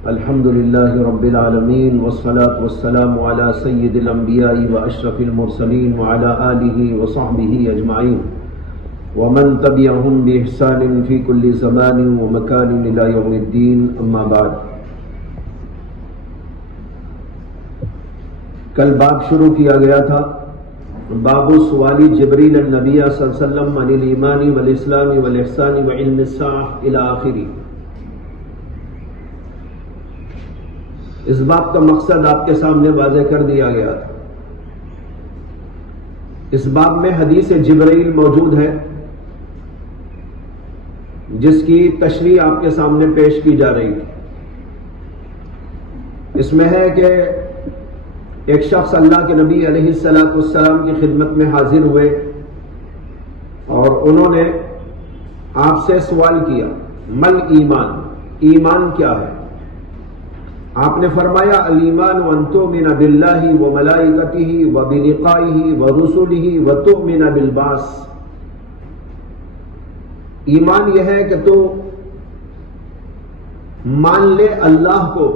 الحمد لله رب العالمين والصلاة والسلام على سيد الأنبياء وأشرف المرسلين وعلى آله وصحبه أجمعين ومن تبعهم بإحسان في كل زمان ومكان إلى يوم الدين. أما بعد. کل باب شروع کیا گیا تھا باب سوالی جبریل النبی صلی اللہ علیہ وسلم عن الایمان والاسلام والاحسان وعلم الساعة الى آخری. اس باب کا مقصد آپ کے سامنے واضح کر دیا گیا تھا. اس باب میں حدیث جبرائیل موجود ہے جس کی تشریح آپ کے سامنے پیش کی جا رہی تھی. اس میں ہے کہ ایک شخص اللہ کے نبی علیہ السلام کی خدمت میں حاضر ہوئے اور انہوں نے آپ سے سوال کیا مل ایمان، ایمان کیا ہے؟ آپ نے فرمایا الایمان ان تؤمن باللہ وملائکتہ وبلقائہ ورسلہ وتؤمن بالبعث. ایمان یہ ہے کہ تو مان لے اللہ کو.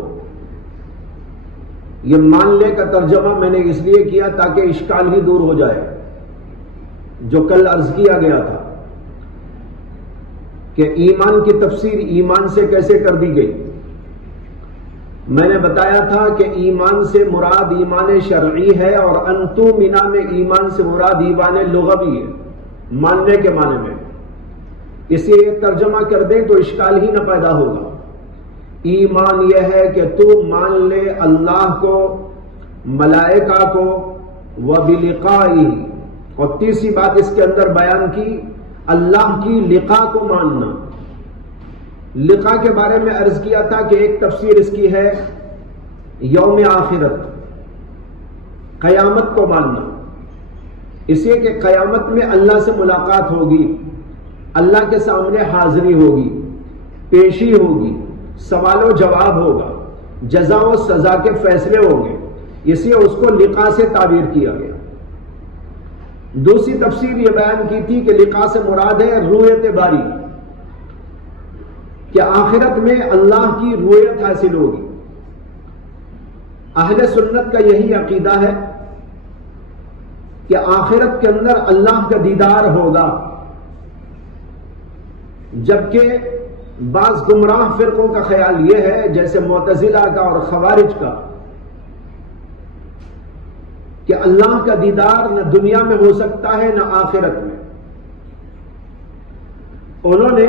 یہ مان لے کا ترجمہ میں نے اس لیے کیا تاکہ اشکال ہی دور ہو جائے جو کل عرض کیا گیا تھا کہ ایمان کی تفسیر ایمان سے کیسے کر دی گئی. میں نے بتایا تھا کہ ایمان سے مراد ایمان شرعی ہے اور ان تؤمن میں ایمان سے مراد ایمان لغوی ہے، ماننے کے معنی میں. اسے یہ ترجمہ کر دیں تو اشکال ہی نہ پیدا ہوگا. ایمان یہ ہے کہ تو مان لے اللہ کو، ملائکہ کو، وبلقائہ، اور تیسری بات اس کے اندر بیان کی اللہ کی لقاء کو ماننا. لقاء کے بارے میں عرض کیا تھا کہ ایک تفسیر اس کی ہے یوم آخرت، قیامت کو ماننا. اس لیے کہ قیامت میں اللہ سے ملاقات ہوگی، اللہ کے سامنے حاضری ہوگی، پیشی ہوگی، سوال و جواب ہوگا، جزا و سزا کے فیصلے ہوں گے. اس لیے اس کو لقاء سے تعبیر کیا گیا. دوسری تفسیر یہ بیان کی تھی کہ لقاء سے مراد ہے رؤیت باری، کہ آخرت میں اللہ کی رؤیت حاصل ہوگی. اہل سنت کا یہی عقیدہ ہے کہ آخرت کے اندر اللہ کا دیدار ہوگا، جبکہ بعض گمراہ فرقوں کا خیال یہ ہے جیسے معتزلہ کا اور خوارج کا کہ اللہ کا دیدار نہ دنیا میں ہو سکتا ہے نہ آخرت میں. انہوں نے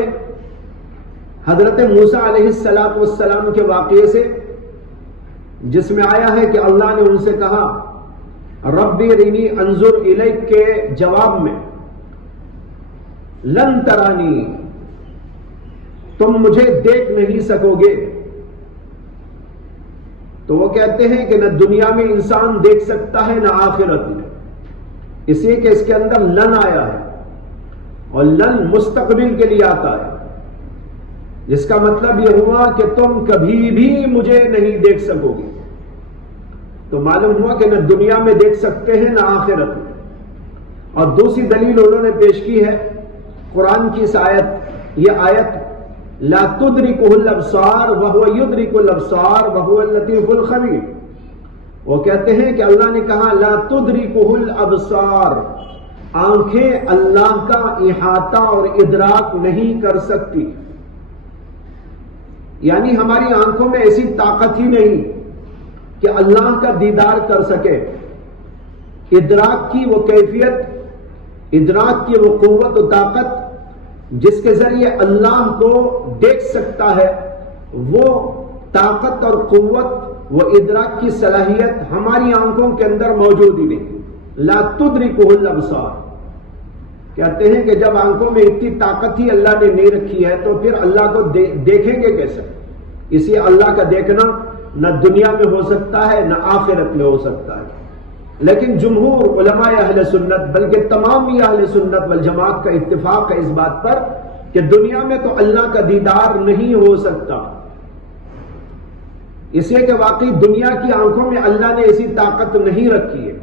حضرت موسیٰ علیہ السلام کے واقعے سے جس میں آیا ہے کہ اللہ نے ان سے کہا ربی ارنی انظر الیک کے جواب میں لن ترانی، تم مجھے دیکھ نہیں سکو گے. تو وہ کہتے ہیں کہ نہ دنیا میں انسان دیکھ سکتا ہے نہ آخرت میں، اس لیے کہ اس کے اندر لن آیا ہے اور لن مستقبل کے لیے آتا ہے، جس کا مطلب یہ ہوا کہ تم کبھی بھی مجھے نہیں دیکھ سکو گے. تو معلوم ہوا کہ نہ دنیا میں دیکھ سکتے ہیں نہ آخرت میں. اور دوسری دلیل انہوں نے پیش کی ہے قرآن کی اس آیت، یہ آیت لا تدرکہ الابصار وہو یدرک الابصار وہو اللطیف الخبیر. وہ کہتے ہیں کہ اللہ نے کہا لا تدرکہ الابصار، آنکھیں اللہ کا احاطہ اور ادراک نہیں کر سکتی. یعنی ہماری آنکھوں میں ایسی طاقت ہی نہیں کہ اللہ کا دیدار کر سکے. ادراک کی وہ کیفیت، ادراک کی وہ قوت و طاقت جس کے ذریعے اللہ کو دیکھ سکتا ہے، وہ طاقت اور قوت، وہ ادراک کی صلاحیت ہماری آنکھوں کے اندر موجود ہی نہیں. لا تدرکہ الابصار. کہتے ہیں کہ جب آنکھوں میں اتنی طاقت ہی اللہ نے نہیں رکھی ہے تو پھر اللہ کو دیکھیں گے کیسے؟ اسی اللہ کا دیکھنا نہ دنیا میں ہو سکتا ہے نہ آخرت میں ہو سکتا ہے. لیکن جمہور علماء اہل سنت بلکہ تمام ہی اہل سنت والجماعت کا اتفاق ہے اس بات پر کہ دنیا میں تو اللہ کا دیدار نہیں ہو سکتا. اس لیے کہ واقعی دنیا کی آنکھوں میں اللہ نے ایسی طاقت نہیں رکھی ہے.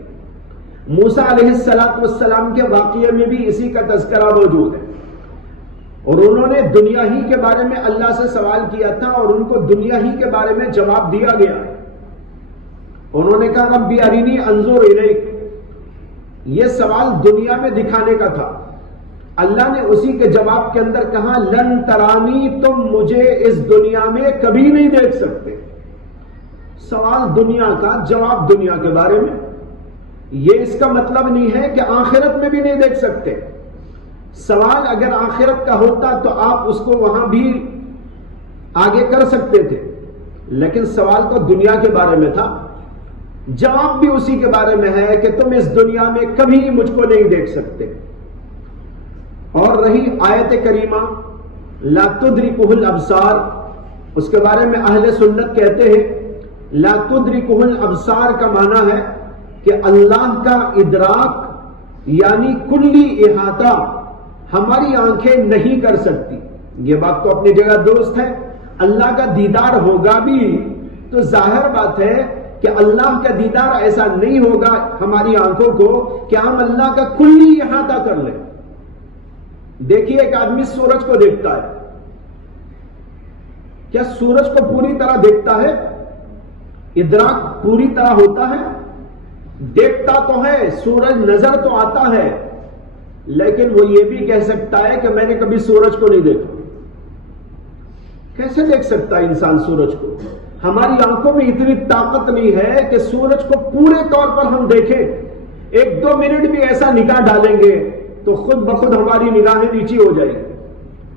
موسیٰ علیہ السلام کے واقعے میں بھی اسی کا تذکرہ موجود ہے. اور انہوں نے دنیا ہی کے بارے میں اللہ سے سوال کیا تھا اور ان کو دنیا ہی کے بارے میں جواب دیا گیا. انہوں نے کہا ربی ارینی انظر الیک. یہ سوال دنیا میں دکھانے کا تھا. اللہ نے اسی کے جواب کے اندر کہا لن ترانی، تم مجھے اس دنیا میں کبھی نہیں دیکھ سکتے. سوال دنیا کا، جواب دنیا کے بارے میں. یہ اس کا مطلب نہیں ہے کہ آخرت میں بھی نہیں دیکھ سکتے. سوال اگر آخرت کا ہوتا تو آپ اس کو وہاں بھی آگے کر سکتے تھے، لیکن سوال تو دنیا کے بارے میں تھا. جواب بھی اسی کے بارے میں ہے کہ تم اس دنیا میں کبھی مجھ کو نہیں دیکھ سکتے. اور رہی آیت کریمہ لا تدرکہ الابصار، اس کے بارے میں اہل سنت کہتے ہیں لا تدرکہ الابصار کا معنی ہے کہ اللہ کا ادراک یعنی کلی احاطہ ہماری آنکھیں نہیں کر سکتی. یہ بات تو اپنی جگہ درست ہے. اللہ کا دیدار ہوگا بھی تو ظاہر بات ہے کہ اللہ کا دیدار ایسا نہیں ہوگا ہماری آنکھوں کو کہ ہم اللہ کا کلی احاطہ کر لیں. دیکھیے ایک آدمی سورج کو دیکھتا ہے، کیا سورج کو پوری طرح دیکھتا ہے؟ ادراک پوری طرح ہوتا ہے؟ دیکھتا تو ہے، سورج نظر تو آتا ہے، لیکن وہ یہ بھی کہہ سکتا ہے کہ میں نے کبھی سورج کو نہیں دیکھا. کیسے دیکھ سکتا ہے انسان سورج کو؟ ہماری آنکھوں میں اتنی طاقت نہیں ہے کہ سورج کو پورے طور پر ہم دیکھیں. 1-2 منٹ بھی ایسا نگاہ ڈالیں گے تو خود بخود ہماری نگاہیں نیچی ہو جائیں گی.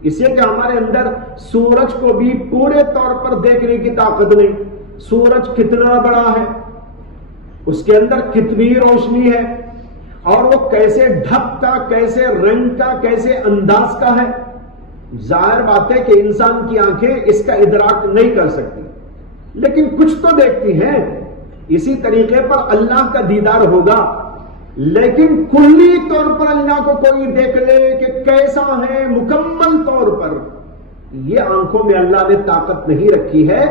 اس لیے کہ ہمارے اندر سورج کو بھی پورے طور پر دیکھنے کی طاقت نہیں. سورج کتنا بڑا ہے، اس کے اندر کتنی روشنی ہے، اور وہ کیسے ڈھک کا، کیسے رنگ کا، کیسے انداز کا ہے. ظاہر بات ہے کہ انسان کی آنکھیں اس کا ادراک نہیں کر سکتی، لیکن کچھ تو دیکھتی ہیں. اسی طریقے پر اللہ کا دیدار ہوگا، لیکن کلی طور پر اللہ کو کوئی دیکھ لے کہ کیسا ہے مکمل طور پر، یہ آنکھوں میں اللہ نے طاقت نہیں رکھی ہے.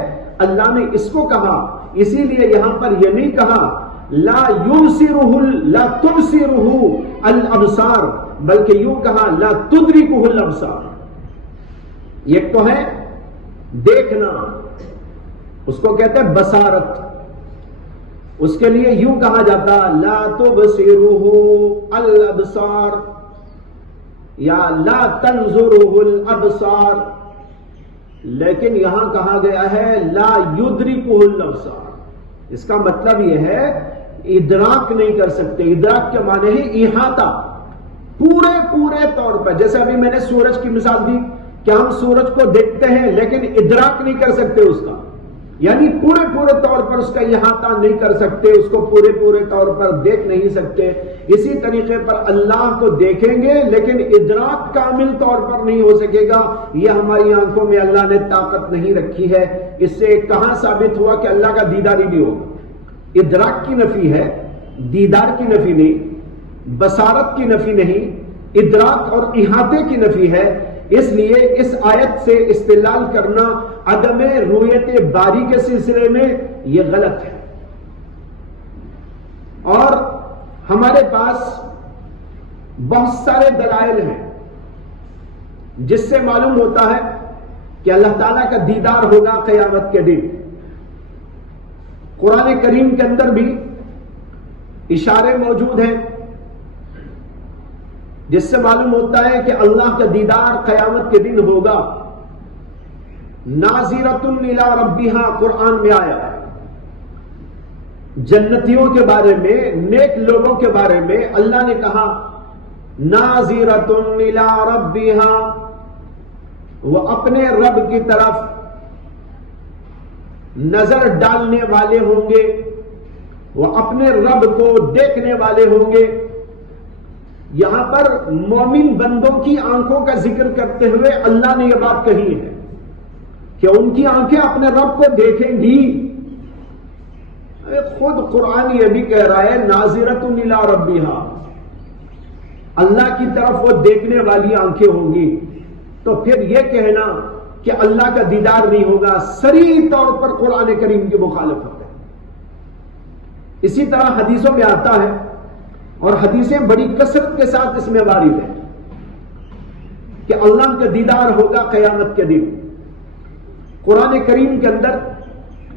اللہ نے اس کو کہا، اسی لیے یہاں پر یہ نہیں کہا لا تبصرہ الابصار، بلکہ یوں کہا لا تدرکہ الابصار. ایک تو ہے دیکھنا، اس کو کہتے ہیں بصارت. اس کے لیے یوں کہا جاتا لا تبصرہ الابصار یا لا تنظرہ الابصار، لیکن یہاں کہا گیا ہے لا یدرکہ الابصار. اس کا مطلب یہ ہے ادراک نہیں کر سکتے. ادراک کے معنی ہے احاطہ، پورے طور پر. جیسے ابھی میں نے سورج کی مثال دی کہ ہم سورج کو دیکھتے ہیں لیکن ادراک نہیں کر سکتے اس کا، یعنی پورے طور پر اس کا احاطہ نہیں کر سکتے، اس کو پورے طور پر دیکھ نہیں سکتے. اسی طریقے پر اللہ کو دیکھیں گے لیکن ادراک کامل طور پر نہیں ہو سکے گا. یہ ہماری آنکھوں میں اللہ نے طاقت نہیں رکھی ہے. اس سے کہاں ثابت ہوا کہ اللہ کا دیدار ہی نہیں ہوگا؟ ادراک کی نفی ہے، دیدار کی نفی نہیں، بصارت کی نفی نہیں، ادراک اور احاطے کی نفی ہے. اس لیے اس آیت سے استدلال کرنا عدم رؤیت باری کے سلسلے میں یہ غلط ہے. اور ہمارے پاس بہت سارے دلائل ہیں جس سے معلوم ہوتا ہے کہ اللہ تعالیٰ کا دیدار ہوگا قیامت کے دن. قرآن کریم کے اندر بھی اشارے موجود ہیں جس سے معلوم ہوتا ہے کہ اللہ کا دیدار قیامت کے دن ہوگا. ناظرۃ الی ربہا قرآن میں آیا. جنتیوں کے بارے میں، نیک لوگوں کے بارے میں اللہ نے کہا ناظرۃ الی ربہا، وہ اپنے رب کی طرف نظر ڈالنے والے ہوں گے، وہ اپنے رب کو دیکھنے والے ہوں گے. یہاں پر مومن بندوں کی آنکھوں کا ذکر کرتے ہوئے اللہ نے یہ بات کہی ہے کہ ان کی آنکھیں اپنے رب کو دیکھیں گی. خود قرآن یہ بھی کہہ رہا ہے ناظرۃ الی ربہا، اللہ کی طرف وہ دیکھنے والی آنکھیں ہوں گی. تو پھر یہ کہنا کہ اللہ کا دیدار نہیں ہوگا صریح طور پر قرآن کریم کی مخالفت ہے. اسی طرح حدیثوں میں آتا ہے، اور حدیثیں بڑی کثرت کے ساتھ اس میں وارد ہیں کہ اللہ کا دیدار ہوگا قیامت کے دن. قرآن کریم کے اندر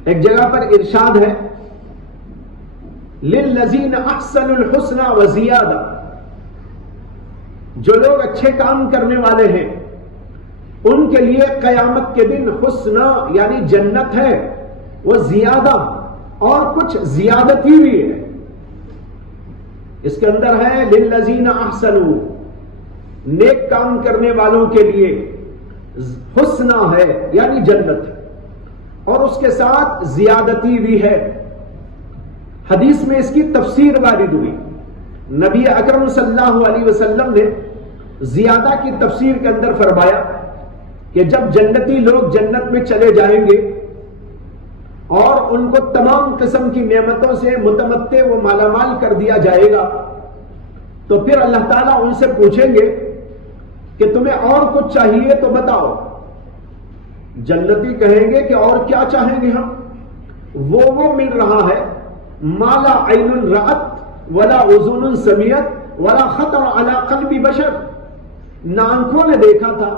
ایک جگہ پر ارشاد ہے للذین احسنوا الحسنى وزیادہ. جو لوگ اچھے کام کرنے والے ہیں ان کے لیے قیامت کے دن حسنہ یعنی جنت ہے، وہ زیادہ اور کچھ زیادتی بھی ہے. اس کے اندر ہے للذین احسنوا، نیک کام کرنے والوں کے لیے حسنہ ہے یعنی جنت ہے، اور اس کے ساتھ زیادتی بھی ہے. حدیث میں اس کی تفسیر وارد ہوئی. نبی اکرم صلی اللہ علیہ وسلم نے زیادہ کی تفسیر کے اندر فرمایا کہ جب جنتی لوگ جنت میں چلے جائیں گے اور ان کو تمام قسم کی نعمتوں سے متمتع و مالا مال کر دیا جائے گا تو پھر اللہ تعالیٰ ان سے پوچھیں گے کہ تمہیں اور کچھ چاہیے تو بتاؤ. جنتی کہیں گے کہ اور کیا چاہیں گے ہم؟ وہ مل رہا ہے مالا عین رأت ولا اذن سمعت ولا خطر علی قلب بشر. نہ آنکھوں نے دیکھا تھا،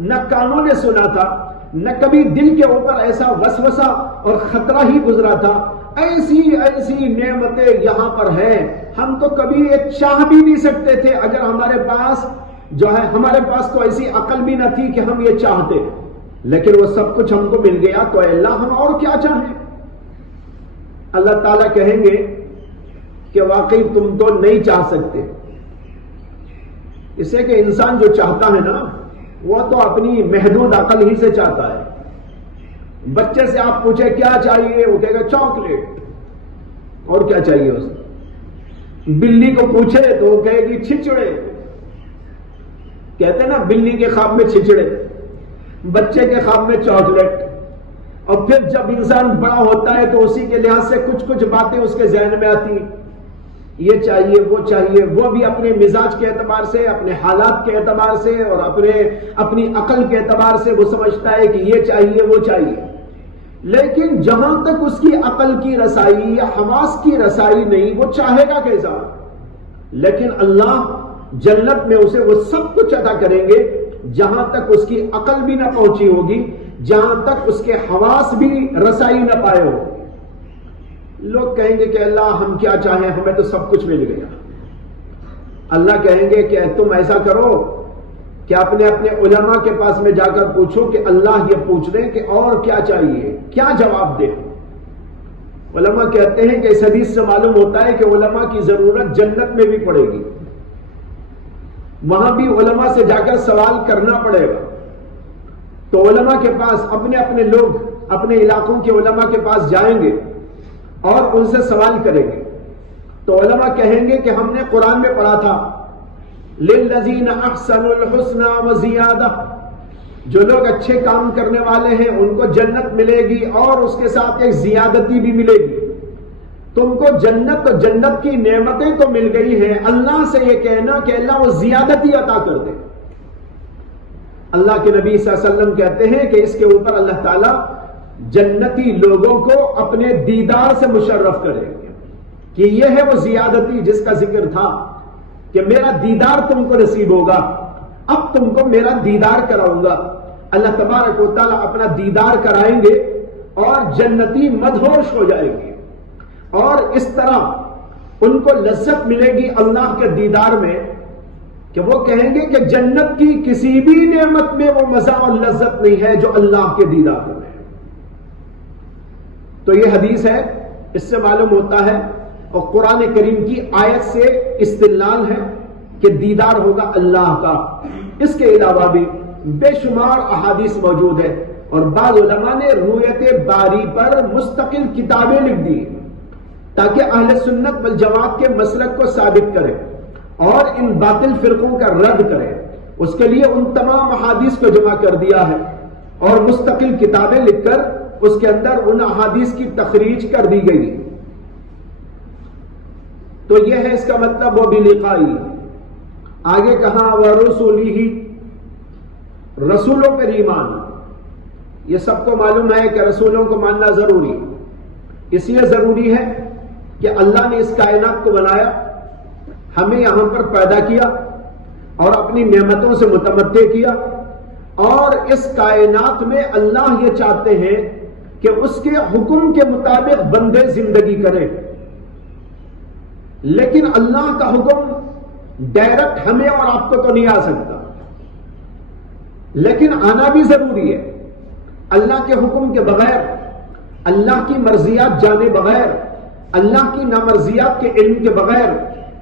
نہ کانوں نے سنا تھا، نہ کبھی دل کے اوپر ایسا وسوسہ اور خطرہ ہی گزرا تھا. ایسی ایسی نعمتیں یہاں پر ہیں، ہم تو کبھی ایک چاہ بھی نہیں سکتے تھے اگر ہمارے پاس ہمارے پاس تو ایسی عقل بھی نہ تھی کہ ہم یہ چاہتے، لیکن وہ سب کچھ ہم کو مل گیا تو اے اللہ ہم اور کیا چاہیں؟ اللہ تعالیٰ کہیں گے کہ واقعی تم تو نہیں چاہ سکتے. اسے کہ انسان جو چاہتا ہے نا وہ تو اپنی محدود عقل ہی سے چاہتا ہے. بچے سے آپ پوچھے کیا چاہیے، وہ کہے گا چاکلیٹ. اور کیا چاہیے اسے؟ بلی کو پوچھے تو وہ کہے گی چھچڑے. کہتے ہیں نا بلی کے خواب میں چھچڑے، بچے کے خواب میں چاکلیٹ. اور پھر جب انسان بڑا ہوتا ہے تو اسی کے لحاظ سے کچھ باتیں اس کے ذہن میں آتی، یہ چاہیے وہ چاہیے. وہ بھی اپنے مزاج کے اعتبار سے، اپنے حالات کے اعتبار سے اور اپنی عقل کے اعتبار سے وہ سمجھتا ہے کہ یہ چاہیے وہ چاہیے. لیکن جہاں تک اس کی عقل کی رسائی یا حواس کی رسائی نہیں، وہ چاہے گا کیسا؟ لیکن اللہ جنت میں اسے وہ سب کچھ عطا کریں گے جہاں تک اس کی عقل بھی نہ پہنچی ہوگی، جہاں تک اس کے حواس بھی رسائی نہ پائے ہو. لوگ کہیں گے کہ اللہ ہم کیا چاہیں، ہمیں تو سب کچھ مل گیا. اللہ کہیں گے کہ تم ایسا کرو کہ اپنے علماء کے پاس میں جا کر پوچھو کہ اللہ یہ پوچھ رہے کہ اور کیا چاہیے، کیا جواب دے. علماء کہتے ہیں کہ اس حدیث سے معلوم ہوتا ہے کہ علماء کی ضرورت جنت میں بھی پڑے گی، وہاں بھی علماء سے جا کر سوال کرنا پڑے گا. تو علماء کے پاس اپنے لوگ اپنے علاقوں کے علماء کے پاس جائیں گے اور ان سے سوال کریں گے. تو علماء کہیں گے کہ ہم نے قرآن میں پڑھا تھا للذین احسنوا الحسنى وزیادہ، جو لوگ اچھے کام کرنے والے ہیں ان کو جنت ملے گی اور اس کے ساتھ ایک زیادتی بھی ملے گی. تم کو جنت تو جنت کی نعمتیں تو مل گئی ہیں، اللہ سے یہ کہنا کہ اللہ وہ زیادتی عطا کر دے. اللہ کے نبی صلی اللہ علیہ وسلم کہتے ہیں کہ اس کے اوپر اللہ تعالیٰ جنتی لوگوں کو اپنے دیدار سے مشرف کرے کہ یہ ہے وہ زیادتی جس کا ذکر تھا کہ میرا دیدار تم کو نصیب ہوگا، اب تم کو میرا دیدار کراؤں گا. اللہ تبارک و تعالیٰ اپنا دیدار کرائیں گے اور جنتی مدہوش ہو جائیں گے، اور اس طرح ان کو لذت ملے گی اللہ کے دیدار میں کہ وہ کہیں گے کہ جنت کی کسی بھی نعمت میں وہ مزہ اور لذت نہیں ہے جو اللہ کے دیدار میں ہے. تو یہ حدیث ہے، اس سے معلوم ہوتا ہے اور قرآن کریم کی آیت سے استدلال ہے کہ دیدار ہوگا اللہ کا. اس کے علاوہ بھی بے شمار احادیث موجود ہے اور بعض علماء نے رؤیت باری پر مستقل کتابیں لکھ دی تاکہ اہل سنت والجماعت کے مسلک کو ثابت کرے اور ان باطل فرقوں کا رد کرے. اس کے لیے ان تمام احادیث کو جمع کر دیا ہے اور مستقل کتابیں لکھ کر اس کے اندر ان احادیث کی تخریج کر دی گئی. تو یہ ہے اس کا مطلب وہ بلقائی. آگے کہا ورسولہ، رسولوں پر ایمان. یہ سب کو معلوم ہے کہ رسولوں کو ماننا ضروری، اس لیے ضروری ہے کہ اللہ نے اس کائنات کو بنایا، ہمیں یہاں پر پیدا کیا، اور اپنی نعمتوں سے متمتع کیا، اور اس کائنات میں اللہ یہ چاہتے ہیں کہ اس کے حکم کے مطابق بندے زندگی کریں، لیکن اللہ کا حکم ڈائریکٹ ہمیں اور آپ کو تو نہیں آ سکتا، لیکن آنا بھی ضروری ہے۔ اللہ کے حکم کے بغیر، اللہ کی مرضیات جانے بغیر، اللہ کی نامرضیات کے علم کے بغیر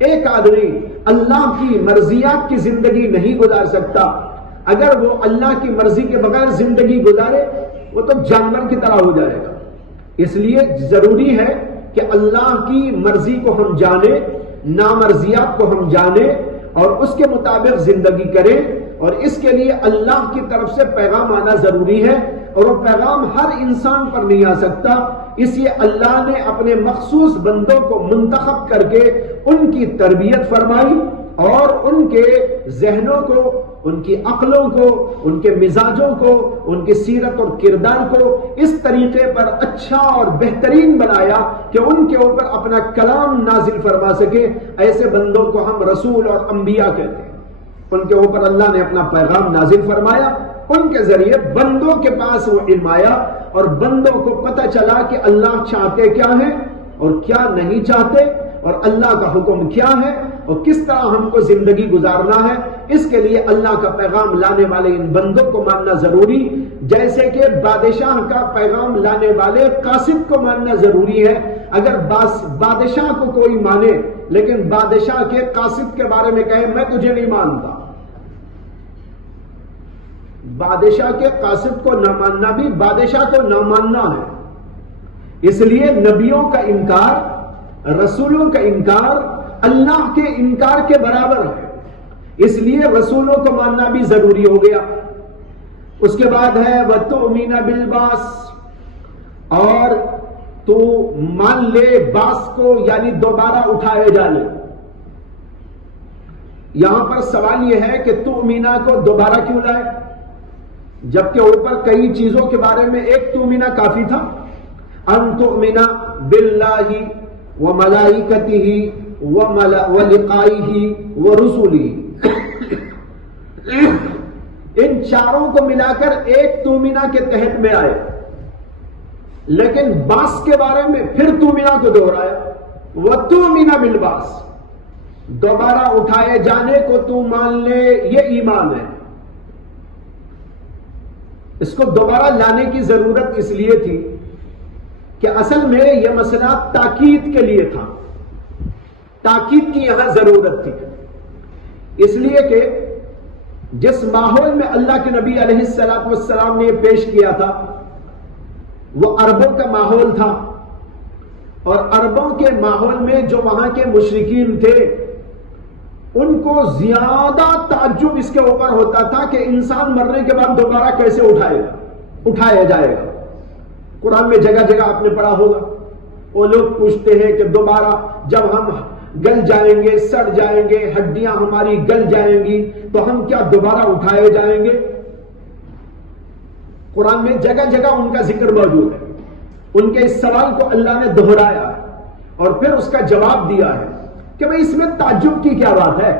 ایک آدمی اللہ کی مرضیات کی زندگی نہیں گزار سکتا۔ اگر وہ اللہ کی مرضی کے بغیر زندگی گزارے وہ تو جانور کی طرح ہو جائے گا۔ اس لیے ضروری ہے کہ اللہ کی مرضی کو ہم جانیں، نامرضیات کو ہم جانیں اور اس کے مطابق زندگی کریں، اور اس کے لیے اللہ کی طرف سے پیغام آنا ضروری ہے، اور وہ پیغام ہر انسان پر نہیں آ سکتا۔ اس لیے اللہ نے اپنے مخصوص بندوں کو منتخب کر کے ان کی تربیت فرمائی، اور ان کے ذہنوں کو، ان کی عقلوں کو، ان کے مزاجوں کو، ان کی سیرت اور کردار کو اس طریقے پر اچھا اور بہترین بنایا کہ ان کے اوپر اپنا کلام نازل فرما سکے۔ ایسے بندوں کو ہم رسول اور انبیاء کہتے ہیں۔ ان کے اوپر اللہ نے اپنا پیغام نازل فرمایا، ان کے ذریعے بندوں کے پاس وہ علم آیا، اور بندوں کو پتہ چلا کہ اللہ چاہتے کیا ہے اور کیا نہیں چاہتے، اور اللہ کا حکم کیا ہے اور کس طرح ہم کو زندگی گزارنا ہے۔ اس کے لیے اللہ کا پیغام لانے والے ان بندوں کو ماننا ضروری، جیسے کہ بادشاہ کا پیغام لانے والے قاصد کو ماننا ضروری ہے۔ اگر بادشاہ کو کوئی مانے لیکن بادشاہ کے قاصد کے بارے میں کہے میں تجھے نہیں مانتا، بادشاہ کے قاصد کو نہ ماننا بھی بادشاہ کو نہ ماننا ہے۔ اس لیے نبیوں کا انکار، رسولوں کا انکار اللہ کے انکار کے برابر ہے، اس لیے رسولوں کو ماننا بھی ضروری ہو گیا۔ اس کے بعد ہے وَتُؤْمِنَ بِالْبَعْثِ، اور تو مان لے باس کو، یعنی دوبارہ اٹھائے جانے۔ یہاں پر سوال یہ ہے کہ تؤمنہ کو دوبارہ کیوں لائے، جبکہ اوپر کئی چیزوں کے بارے میں ایک تؤمنہ کافی تھا۔ ان تؤمن باللہ وملائکتہ ولقائہ ورسلہ، ان چاروں کو ملا کر ایک تؤمنہ کے تحت میں آئے، لیکن باس کے بارے میں پھر تؤمنہ کو دہرایا، وَتُؤْمِنَ بِالْبَعْثِ، دوبارہ اٹھائے جانے کو تو مان لے، یہ ایمان ہے۔ اس کو دوبارہ لانے کی ضرورت اس لیے تھی کہ اصل میں یہ مسئلہ تاکید کے لیے تھا، تاکید کی یہاں ضرورت تھی، اس لیے کہ جس ماحول میں اللہ کے نبی علیہ السلام نے یہ پیش کیا تھا وہ عربوں کا ماحول تھا، اور عربوں کے ماحول میں جو وہاں کے مشرکین تھے ان کو زیادہ تعجب اس کے اوپر ہوتا تھا کہ انسان مرنے کے بعد دوبارہ کیسے اٹھایا جائے گا۔ قرآن میں جگہ جگہ آپ نے پڑھا ہوگا، وہ لوگ پوچھتے ہیں کہ دوبارہ جب ہم گل جائیں گے، سڑ جائیں گے، ہڈیاں ہماری گل جائیں گی تو ہم کیا دوبارہ اٹھائے جائیں گے؟ قرآن میں جگہ جگہ ان کا ذکر موجود ہے۔ ان کے اس سوال کو اللہ نے دہرایا اور پھر اس کا جواب دیا ہے کہ بھئی اس میں تعجب کی کیا بات ہے؟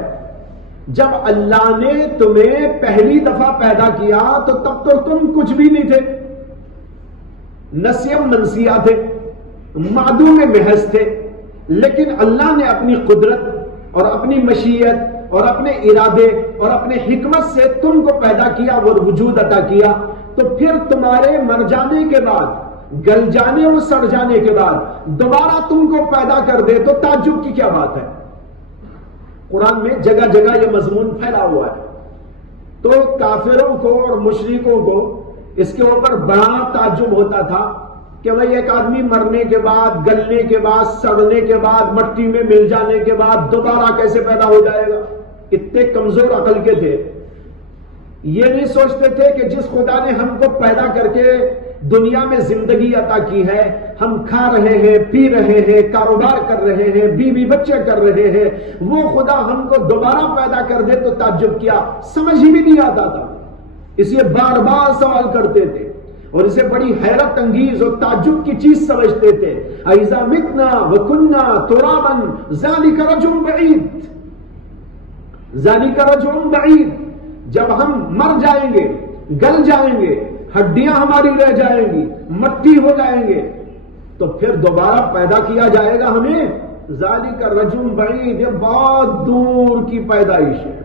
جب اللہ نے تمہیں پہلی دفعہ پیدا کیا تو تب تو تم کچھ بھی نہیں تھے، نسیم منسیہ تھے، معدوم محض تھے، لیکن اللہ نے اپنی قدرت اور اپنی مشیت اور اپنے ارادے اور اپنے حکمت سے تم کو پیدا کیا، وہ وجود عطا کیا، تو پھر تمہارے مر جانے کے بعد، گل جانے اور سڑ جانے کے بعد دوبارہ تم کو پیدا کر دے تو تعجب کی کیا بات ہے؟ قرآن میں جگہ جگہ یہ مضمون پھیلا ہوا ہے۔ تو کافروں کو اور مشرکوں کو اس کے اوپر بڑا تعجب ہوتا تھا کہ بھئی ایک آدمی مرنے کے بعد، گلنے کے بعد، سڑنے کے بعد، مٹی میں مل جانے کے بعد دوبارہ کیسے پیدا ہو جائے گا؟ اتنے کمزور عقل کے تھے، یہ نہیں سوچتے تھے کہ جس خدا نے ہم کو پیدا کر کے دنیا میں زندگی عطا کی ہے، ہم کھا رہے ہیں، پی رہے ہیں، کاروبار کر رہے ہیں، بیوی بچے کر رہے ہیں، وہ خدا ہم کو دوبارہ پیدا کر دے تو تعجب کیا، سمجھ ہی بھی نہیں آتا تھا، اس لیے بار بار سوال کرتے تھے اور اسے بڑی حیرت انگیز اور تعجب کی چیز سمجھتے تھے۔ اَإِذَا مِتْنَا وَكُنَّا تُرَابًا ذَلِكَ رَجْعٌ بَعِيدٌ، ذالک رجع بعید، جب ہم مر جائیں گے، گل جائیں گے، ہڈیاں ہماری رہ جائیں گی، مٹی ہو جائیں گے، تو پھر دوبارہ پیدا کیا جائے گا ہمیں، ذالک رجع بعید، یہ بہت دور کی پیدائش ہے،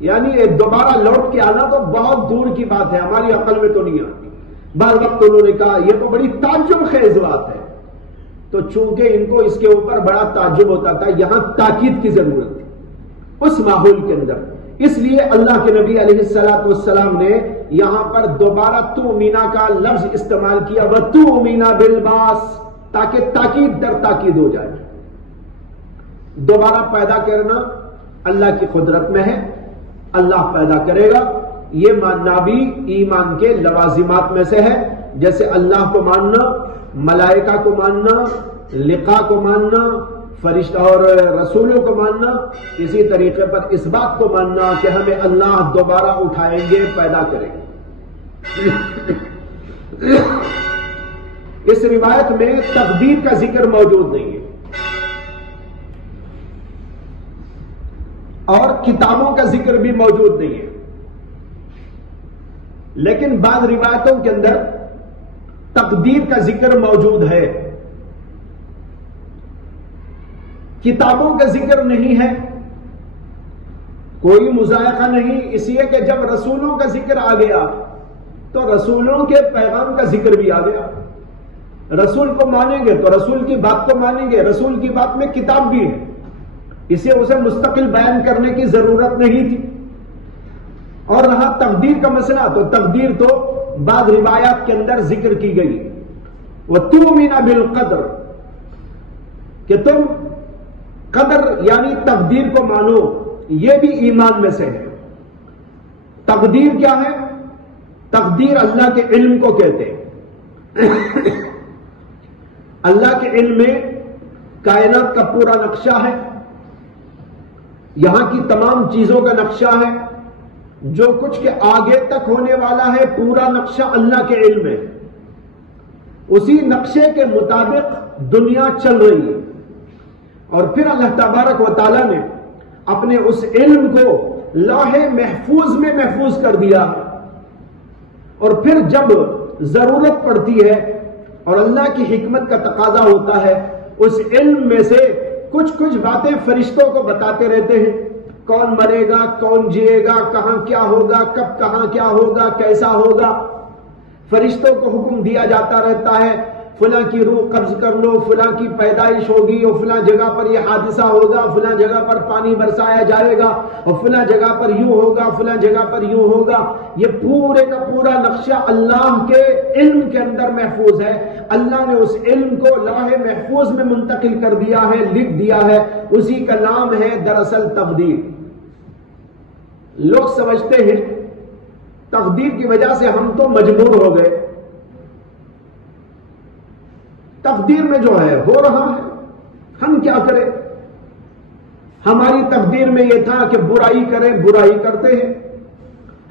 یعنی دوبارہ لوٹ کے آنا تو بہت دور کی بات ہے، ہماری عقل میں تو نہیں آتی۔ بعض وقت انہوں نے کہا یہ تو بڑی تعجب خیز بات ہے، تو چونکہ ان کو اس کے اوپر بڑا تعجب ہوتا تھا، یہاں تاکید کی ضرورت تھی اس ماحول کے اندر، اس لیے اللہ کے نبی علیہ السلام نے یہاں پر دوبارہ تؤمنا کا لفظ استعمال کیا، وَتُؤْمِنَ بِالْبَعْثِ، تاکہ تاکید در تاکید ہو جائے۔ دوبارہ پیدا کرنا اللہ کی قدرت میں ہے، اللہ پیدا کرے گا، یہ ماننا بھی ایمان کے لوازمات میں سے ہے، جیسے اللہ کو ماننا، ملائکہ کو ماننا، لقاء کو ماننا، فرشتہ اور رسولوں کو ماننا، اسی طریقے پر اس بات کو ماننا کہ ہمیں اللہ دوبارہ اٹھائیں گے، پیدا کریں گے۔ اس روایت میں تقدیر کا ذکر موجود نہیں ہے، اور کتابوں کا ذکر بھی موجود نہیں ہے، لیکن بعض روایتوں کے اندر تقدیر کا ذکر موجود ہے، کتابوں کا ذکر نہیں ہے۔ کوئی مذائقہ نہیں، اس لیے کہ جب رسولوں کا ذکر آ گیا تو رسولوں کے پیغام کا ذکر بھی آ گیا، رسول کو مانیں گے تو رسول کی بات کو مانیں گے، رسول کی بات میں کتاب بھی ہے، اسے مستقل بیان کرنے کی ضرورت نہیں تھی۔ اور رہا تقدیر کا مسئلہ، تو تقدیر تو بعض روایات کے اندر ذکر کی گئی، وَتُؤْمِنَ بِالْقَدْرِ، کہ تم قدر یعنی تقدیر کو مانو، یہ بھی ایمان میں سے ہے۔ تقدیر کیا ہے؟ تقدیر اللہ کے علم کو کہتے ہیں۔ اللہ کے علم میں کائنات کا پورا نقشہ ہے، یہاں کی تمام چیزوں کا نقشہ ہے، جو کچھ کے آگے تک ہونے والا ہے پورا نقشہ اللہ کے علم ہے، اسی نقشے کے مطابق دنیا چل رہی ہے، اور پھر اللہ تبارک و تعالیٰ نے اپنے اس علم کو لوح محفوظ میں محفوظ کر دیا، اور پھر جب ضرورت پڑتی ہے اور اللہ کی حکمت کا تقاضا ہوتا ہے، اس علم میں سے کچھ باتیں فرشتوں کو بتاتے رہتے ہیں، کون مرے گا، کون جیے گا، کہاں کیا ہوگا، کب کہاں کیا ہوگا، کیسا ہوگا، فرشتوں کو حکم دیا جاتا رہتا ہے، فلاں کی روح قبض کر لو، فلاں کی پیدائش ہوگی، اور فلاں جگہ پر یہ حادثہ ہوگا، فلاں جگہ پر پانی برسایا جائے گا، اور فلاں جگہ پر یوں ہوگا، فلاں جگہ پر یوں ہوگا۔ یہ پورے کا پورا نقشہ اللہ کے علم کے اندر محفوظ ہے، اللہ نے اس علم کو لوح محفوظ میں منتقل کر دیا ہے، لکھ دیا ہے، اسی کا نام ہے دراصل تقدیر۔ لوگ سمجھتے ہیں تقدیر کی وجہ سے ہم تو مجبور ہو گئے، تقدیر میں جو ہے ہو رہا ہے، ہم کیا کریں؟ ہماری تقدیر میں یہ تھا کہ برائی کریں، برائی کرتے ہیں،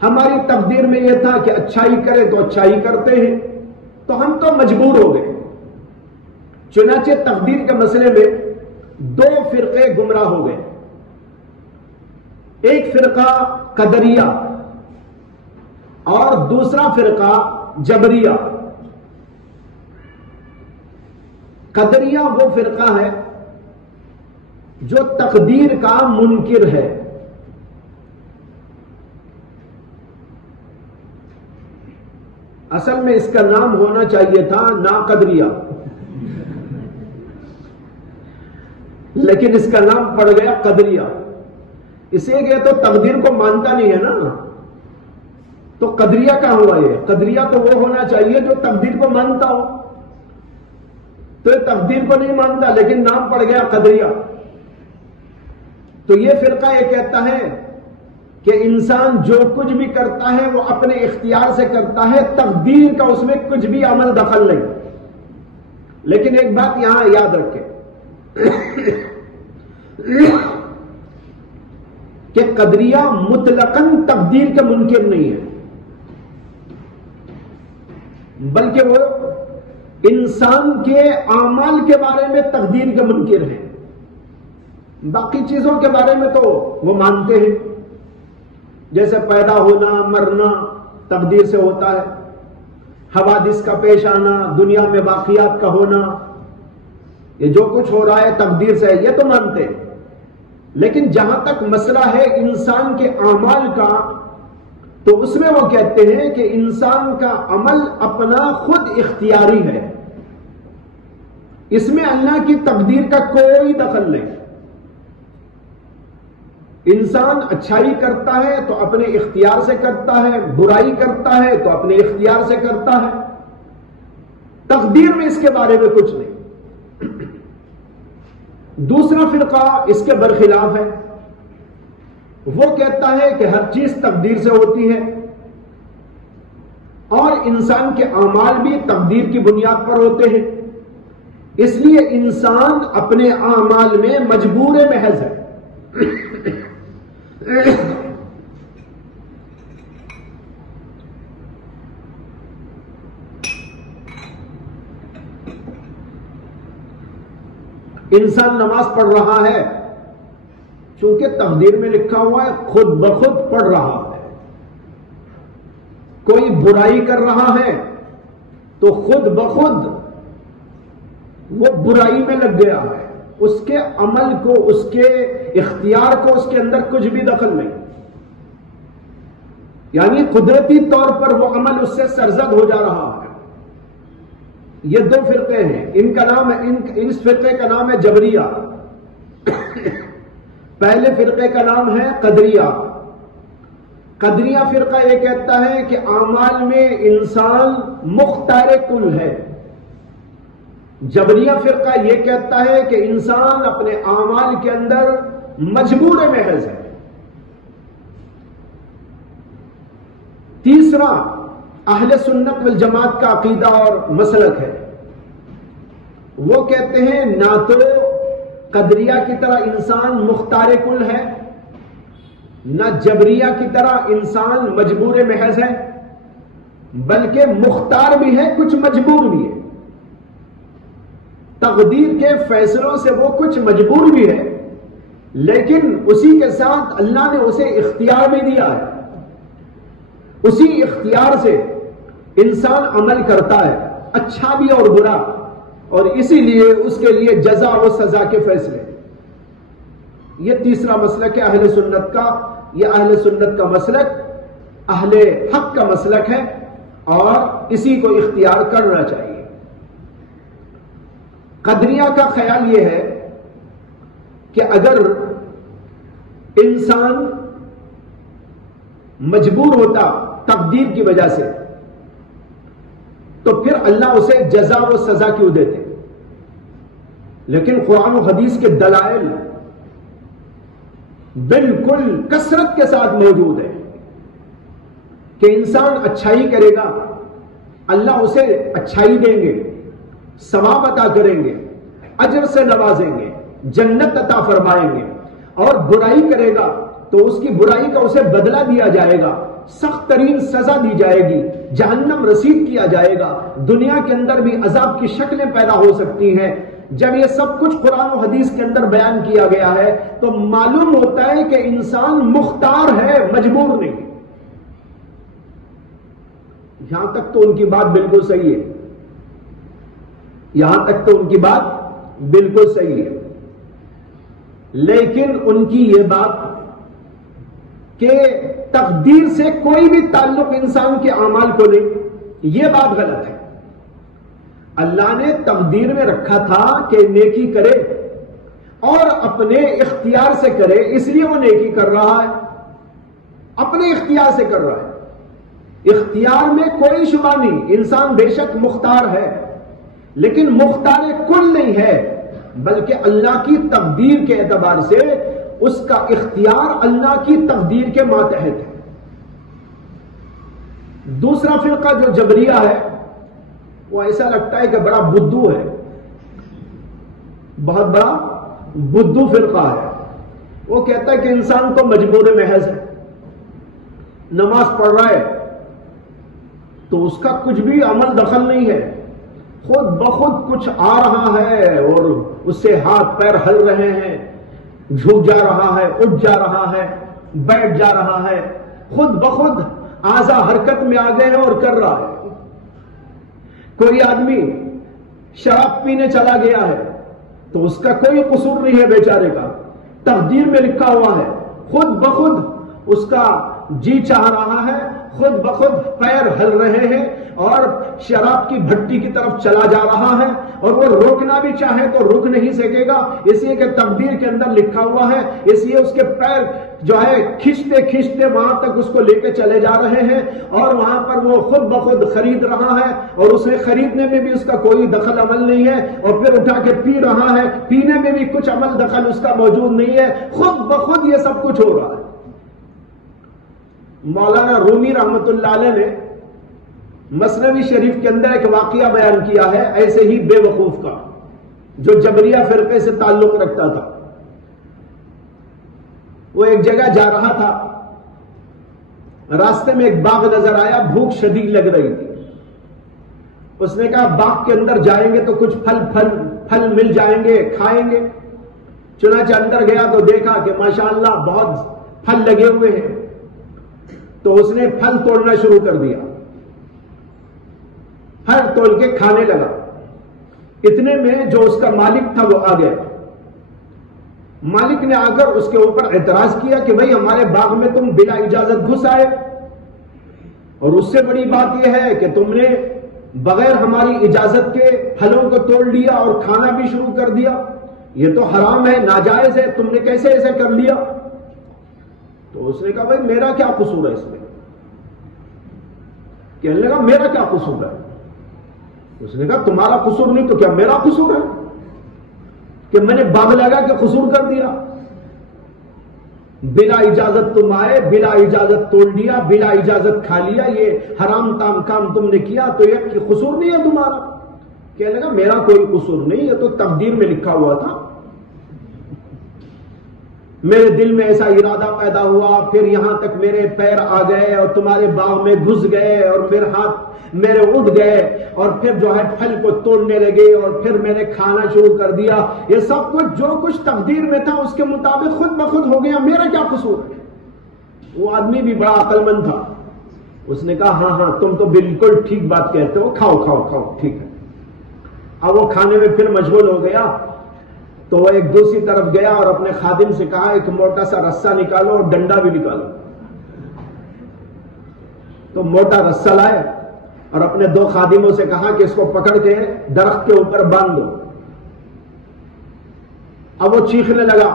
ہماری تقدیر میں یہ تھا کہ اچھائی کریں تو اچھائی کرتے ہیں، تو ہم تو مجبور ہو گئے۔ چنانچہ تقدیر کے مسئلے میں دو فرقے گمراہ ہو گئے، ایک فرقہ قدریہ اور دوسرا فرقہ جبریہ۔ قدریہ وہ فرقہ ہے جو تقدیر کا منکر ہے، اصل میں اس کا نام ہونا چاہیے تھا ناقدریہ، لیکن اس کا نام پڑ گیا قدریہ، اسے کہ تو تقدیر کو مانتا نہیں ہے نا، تو قدریہ کہاں ہوا؟ یہ قدریہ تو وہ ہونا چاہیے جو تقدیر کو مانتا ہو، تو یہ تقدیر کو نہیں مانتا، لیکن نام پڑ گیا قدریہ۔ تو یہ فرقہ یہ کہتا ہے کہ انسان جو کچھ بھی کرتا ہے وہ اپنے اختیار سے کرتا ہے، تقدیر کا اس میں کچھ بھی عمل دخل نہیں۔ لیکن ایک بات یہاں یاد رکھیں کہ قدریہ مطلقاً تقدیر کے منکر نہیں ہے، بلکہ وہ انسان کے اعمال کے بارے میں تقدیر کے منکر ہیں۔ باقی چیزوں کے بارے میں تو وہ مانتے ہیں، جیسے پیدا ہونا، مرنا تقدیر سے ہوتا ہے، حوادث کا پیش آنا، دنیا میں واقعات کا ہونا، یہ جو کچھ ہو رہا ہے تقدیر سے ہے، یہ تو مانتے ہیں۔ لیکن جہاں تک مسئلہ ہے انسان کے اعمال کا، تو اس میں وہ کہتے ہیں کہ انسان کا عمل اپنا خود اختیاری ہے، اس میں اللہ کی تقدیر کا کوئی دخل نہیں۔ انسان اچھائی کرتا ہے تو اپنے اختیار سے کرتا ہے، برائی کرتا ہے تو اپنے اختیار سے کرتا ہے، تقدیر میں اس کے بارے میں کچھ نہیں۔ دوسرا فرقہ اس کے برخلاف ہے، وہ کہتا ہے کہ ہر چیز تقدیر سے ہوتی ہے اور انسان کے اعمال بھی تقدیر کی بنیاد پر ہوتے ہیں، اس لیے انسان اپنے اعمال میں مجبور محض ہے۔ انسان نماز پڑھ رہا ہے چونکہ تقدیر میں لکھا ہوا ہے، خود بخود پڑھ رہا ہے۔ کوئی برائی کر رہا ہے تو خود بخود وہ برائی میں لگ گیا ہے، اس کے عمل کو، اس کے اختیار کو، اس کے اندر کچھ بھی دخل نہیں، یعنی قدرتی طور پر وہ عمل اس سے سرزد ہو جا رہا ہے۔ یہ دو فرقے ہیں، ان کا نام ہے، اس فرقے کا نام ہے جبریہ، پہلے فرقے کا نام ہے قدریہ۔ قدریہ فرقہ یہ کہتا ہے کہ اعمال میں انسان مختار کل ہے، جبریہ فرقہ یہ کہتا ہے کہ انسان اپنے اعمال کے اندر مجبور محض ہے۔ تیسرا اہل سنت والجماعت کا عقیدہ اور مسلک ہے، وہ کہتے ہیں نہ تو قدریہ کی طرح انسان مختار کل ہے، نہ جبریہ کی طرح انسان مجبور محض ہے، بلکہ مختار بھی ہے، کچھ مجبور بھی ہے۔ تقدیر کے فیصلوں سے وہ کچھ مجبور بھی ہے، لیکن اسی کے ساتھ اللہ نے اسے اختیار بھی دیا ہے، اسی اختیار سے انسان عمل کرتا ہے، اچھا بھی اور برا، اور اسی لیے اس کے لیے جزا و سزا کے فیصلے۔ یہ تیسرا مسلک ہے اہل سنت کا، یہ اہل سنت کا مسلک اہل حق کا مسلک ہے، اور اسی کو اختیار کرنا چاہیے۔ قدریہ کا خیال یہ ہے کہ اگر انسان مجبور ہوتا تقدیر کی وجہ سے تو پھر اللہ اسے جزا و سزا کیوں دیتے؟ لیکن قرآن و حدیث کے دلائل بالکل کثرت کے ساتھ موجود ہے کہ انسان اچھائی کرے گا، اللہ اسے اچھائی دیں گے، ثواب عطا کریں گے، اجر سے نوازیں گے، جنت عطا فرمائیں گے، اور برائی کرے گا تو اس کی برائی کا اسے بدلہ دیا جائے گا، سخت ترین سزا دی جائے گی، جہنم رسید کیا جائے گا، دنیا کے اندر بھی عذاب کی شکلیں پیدا ہو سکتی ہیں۔ جب یہ سب کچھ قرآن و حدیث کے اندر بیان کیا گیا ہے تو معلوم ہوتا ہے کہ انسان مختار ہے، مجبور نہیں۔ یہاں تک تو ان کی بات بالکل صحیح ہے، یہاں تک تو ان کی بات بالکل صحیح ہے، لیکن ان کی یہ بات کہ تقدیر سے کوئی بھی تعلق انسان کے اعمال کو نہیں، یہ بات غلط ہے۔ اللہ نے تقدیر میں رکھا تھا کہ نیکی کرے اور اپنے اختیار سے کرے، اس لیے وہ نیکی کر رہا ہے، اپنے اختیار سے کر رہا ہے۔ اختیار میں کوئی شبہ نہیں، انسان بے شک مختار ہے، لیکن مختار کل نہیں ہے، بلکہ اللہ کی تقدیر کے اعتبار سے اس کا اختیار اللہ کی تقدیر کے ماتحت ہے۔ دوسرا فرقہ جو جبریہ ہے، وہ ایسا لگتا ہے کہ بڑا بدھو ہے، بہت بڑا بدھو فرقہ ہے۔ وہ کہتا ہے کہ انسان تو مجبور محض ہے، نماز پڑھ رہا ہے تو اس کا کچھ بھی عمل دخل نہیں ہے، خود بخود کچھ آ رہا ہے اور اس سے ہاتھ پیر ہل رہے ہیں، جھک جا رہا ہے، اٹھ جا رہا ہے، بیٹھ جا رہا ہے، خود بخود اعضا حرکت میں آ گئے ہیں اور کر رہا ہے۔ کوئی آدمی شراب پینے چلا گیا ہے تو اس کا کوئی قصور نہیں ہے بیچارے کا، تقدیر میں لکھا ہوا ہے، خود بخود اس کا جی چاہ رہا ہے، خود بخود پیر ہل رہے ہیں اور شراب کی بھٹی کی طرف چلا جا رہا ہے، اور وہ روکنا بھی چاہے تو رک نہیں سکے گا، اس لیے کہ تقدیر کے اندر لکھا ہوا ہے، اس لیے اس کے پیر جو ہے کھینچتے کھینچتے وہاں تک اس کو لے کے چلے جا رہے ہیں، اور وہاں پر وہ خود بخود خرید رہا ہے، اور اسے خریدنے میں بھی اس کا کوئی دخل عمل نہیں ہے، اور پھر اٹھا کے پی رہا ہے، پینے میں بھی کچھ عمل دخل اس کا موجود نہیں ہے، خود بخود یہ سب کچھ ہو رہا ہے۔ مولانا رومی رحمت اللہ علیہ نے مثنوی شریف کے اندر ایک واقعہ بیان کیا ہے ایسے ہی بے وقوف کا، جو جبریہ فرقے سے تعلق رکھتا تھا۔ وہ ایک جگہ جا رہا تھا، راستے میں ایک باغ نظر آیا، بھوک شدید لگ رہی تھی۔ اس نے کہا باغ کے اندر جائیں گے تو کچھ پھل مل جائیں گے، کھائیں گے۔ چنانچہ اندر گیا تو دیکھا کہ ماشاءاللہ بہت پھل لگے ہوئے ہیں، تو اس نے پھل توڑنا شروع کر دیا، پھل توڑ کے کھانے لگا۔ اتنے میں جو اس کا مالک تھا وہ آ گیا۔ مالک نے آ کر اس کے اوپر اعتراض کیا کہ بھئی ہمارے باغ میں تم بلا اجازت گھس آئے، اور اس سے بڑی بات یہ ہے کہ تم نے بغیر ہماری اجازت کے پھلوں کو توڑ لیا اور کھانا بھی شروع کر دیا، یہ تو حرام ہے، ناجائز ہے، تم نے کیسے ایسے کر لیا؟ تو اس نے کہا بھائی میرا کیا قصور ہے اس میں؟ کہنے لگا میرا کیا قصور ہے؟ اس نے کہا تمہارا قصور نہیں تو کیا میرا قصور ہے کہ میں نے باغ لگا کے قصور کر دیا؟ بلا اجازت تم آئے، بلا اجازت توڑ لیا، بلا اجازت کھا لیا، یہ حرام کام تم نے کیا، تو یہ قصور نہیں ہے تمہارا؟ کہنے لگا میرا کوئی قصور نہیں، یہ تو تقدیر میں لکھا ہوا تھا، میرے دل میں ایسا ارادہ پیدا ہوا، پھر یہاں تک میرے پیر آ گئے اور تمہارے باغ میں گھس گئے، اور پھر ہاتھ میرے اٹھ گئے، اور پھر جو ہے پھل کو توڑنے لگے، اور پھر میں نے کھانا شروع کر دیا۔ یہ سب کچھ جو کچھ تقدیر میں تھا اس کے مطابق خود بخود ہو گیا، میرا کیا قصور ہے؟ وہ آدمی بھی بڑا عقل مند تھا، اس نے کہا ہاں تم تو بالکل ٹھیک بات کہتے ہو، کھاؤ کھاؤ کھاؤ، ٹھیک ہے۔ اب وہ کھانے میں پھر مشغول ہو گیا، تو وہ ایک دوسری طرف گیا اور اپنے خادم سے کہا ایک موٹا سا رسہ نکالو اور ڈنڈا بھی نکالو۔ تو موٹا رسہ لائے اور اپنے دو خادموں سے کہا کہ اس کو پکڑ کے درخت کے اوپر باندھ دو۔ اب وہ چیخنے لگا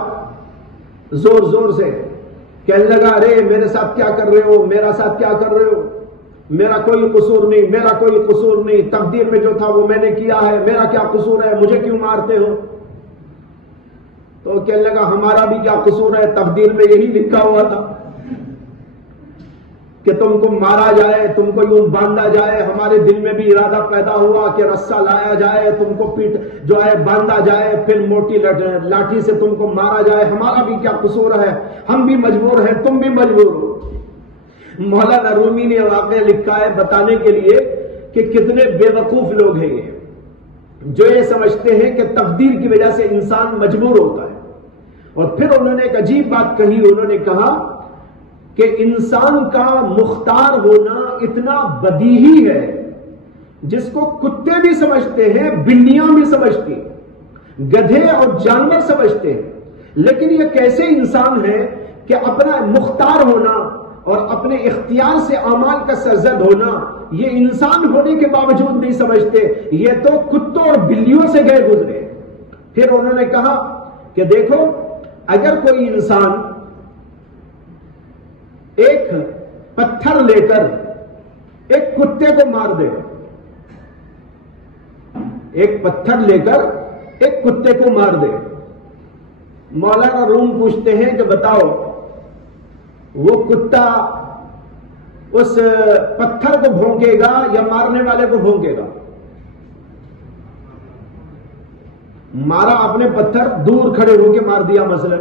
زور زور سے، کہنے لگا ارے میرے ساتھ کیا کر رہے ہو، میرا ساتھ کیا کر رہے ہو، میرا کوئی قصور نہیں، میرا کوئی قصور نہیں، تقدیر میں جو تھا وہ میں نے کیا ہے، میرا کیا قصور ہے، مجھے کیوں مارتے ہو؟ تو کہنے لگا ہمارا بھی کیا قصور ہے، تقدیر میں یہی لکھا ہوا تھا کہ تم کو مارا جائے، تم کو یوں باندھا جائے، ہمارے دل میں بھی ارادہ پیدا ہوا کہ رسہ لایا جائے، تم کو پیٹ جو ہے باندھا جائے، پھر موٹی لاٹھی سے تم کو مارا جائے، ہمارا بھی کیا قصور ہے، ہم بھی مجبور ہیں، تم بھی مجبور ہو۔ مولانا رومی نے واقعہ لکھا ہے بتانے کے لیے کہ کتنے بے وقوف لوگ ہیں یہ، جو یہ سمجھتے ہیں کہ تقدیر کی وجہ سے انسان مجبور ہوتا ہے۔ اور پھر انہوں نے ایک عجیب بات کہی، انہوں نے کہا کہ انسان کا مختار ہونا اتنا بدیہی ہے جس کو کتے بھی سمجھتے ہیں، بلیاں بھی سمجھتی ہیں، گدھے اور جانور سمجھتے ہیں، لیکن یہ کیسے انسان ہے کہ اپنا مختار ہونا اور اپنے اختیار سے اعمال کا سرزد ہونا یہ انسان ہونے کے باوجود نہیں سمجھتے، یہ تو کتوں اور بلیوں سے گئے گزرے۔ پھر انہوں نے کہا کہ دیکھو اگر کوئی انسان ایک پتھر لے کر ایک کتے کو مار دے، ایک پتھر لے کر ایک کتے کو مار دے، مولانا روم پوچھتے ہیں کہ بتاؤ وہ کتا اس پتھر کو بھونکے گا یا مارنے والے کو بھونکے گا؟ مارا اپنے پتھر، دور کھڑے ہو کے مار دیا، مثلا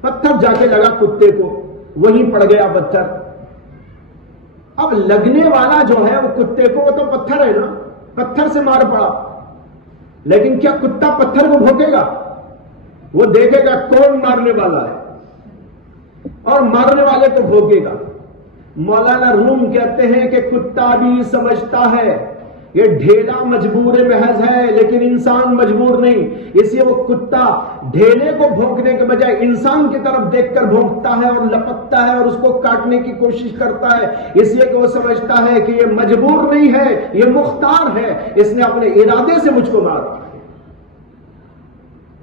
پتھر جا کے لگا کتے کو، وہیں پڑ گیا پتھر۔ اب لگنے والا جو ہے وہ کتے کو، وہ تو پتھر ہے نا، پتھر سے مار پڑا، لیکن کیا کتا پتھر کو بھونکے گا؟ وہ دیکھے گا کون مارنے والا ہے اور مارنے والے کو بھوکے گا۔ مولانا روم کہتے ہیں کہ کتا بھی سمجھتا ہے یہ ڈھیلا مجبور محض ہے لیکن انسان مجبور نہیں، اس لیے وہ کتا ڈھیلے کو بھونکنے کے بجائے انسان کی طرف دیکھ کر بھونکتا ہے اور لپکتا ہے اور اس کو کاٹنے کی کوشش کرتا ہے، اس لیے کہ وہ سمجھتا ہے کہ یہ مجبور نہیں ہے، یہ مختار ہے، اس نے اپنے ارادے سے مجھ کو مارا۔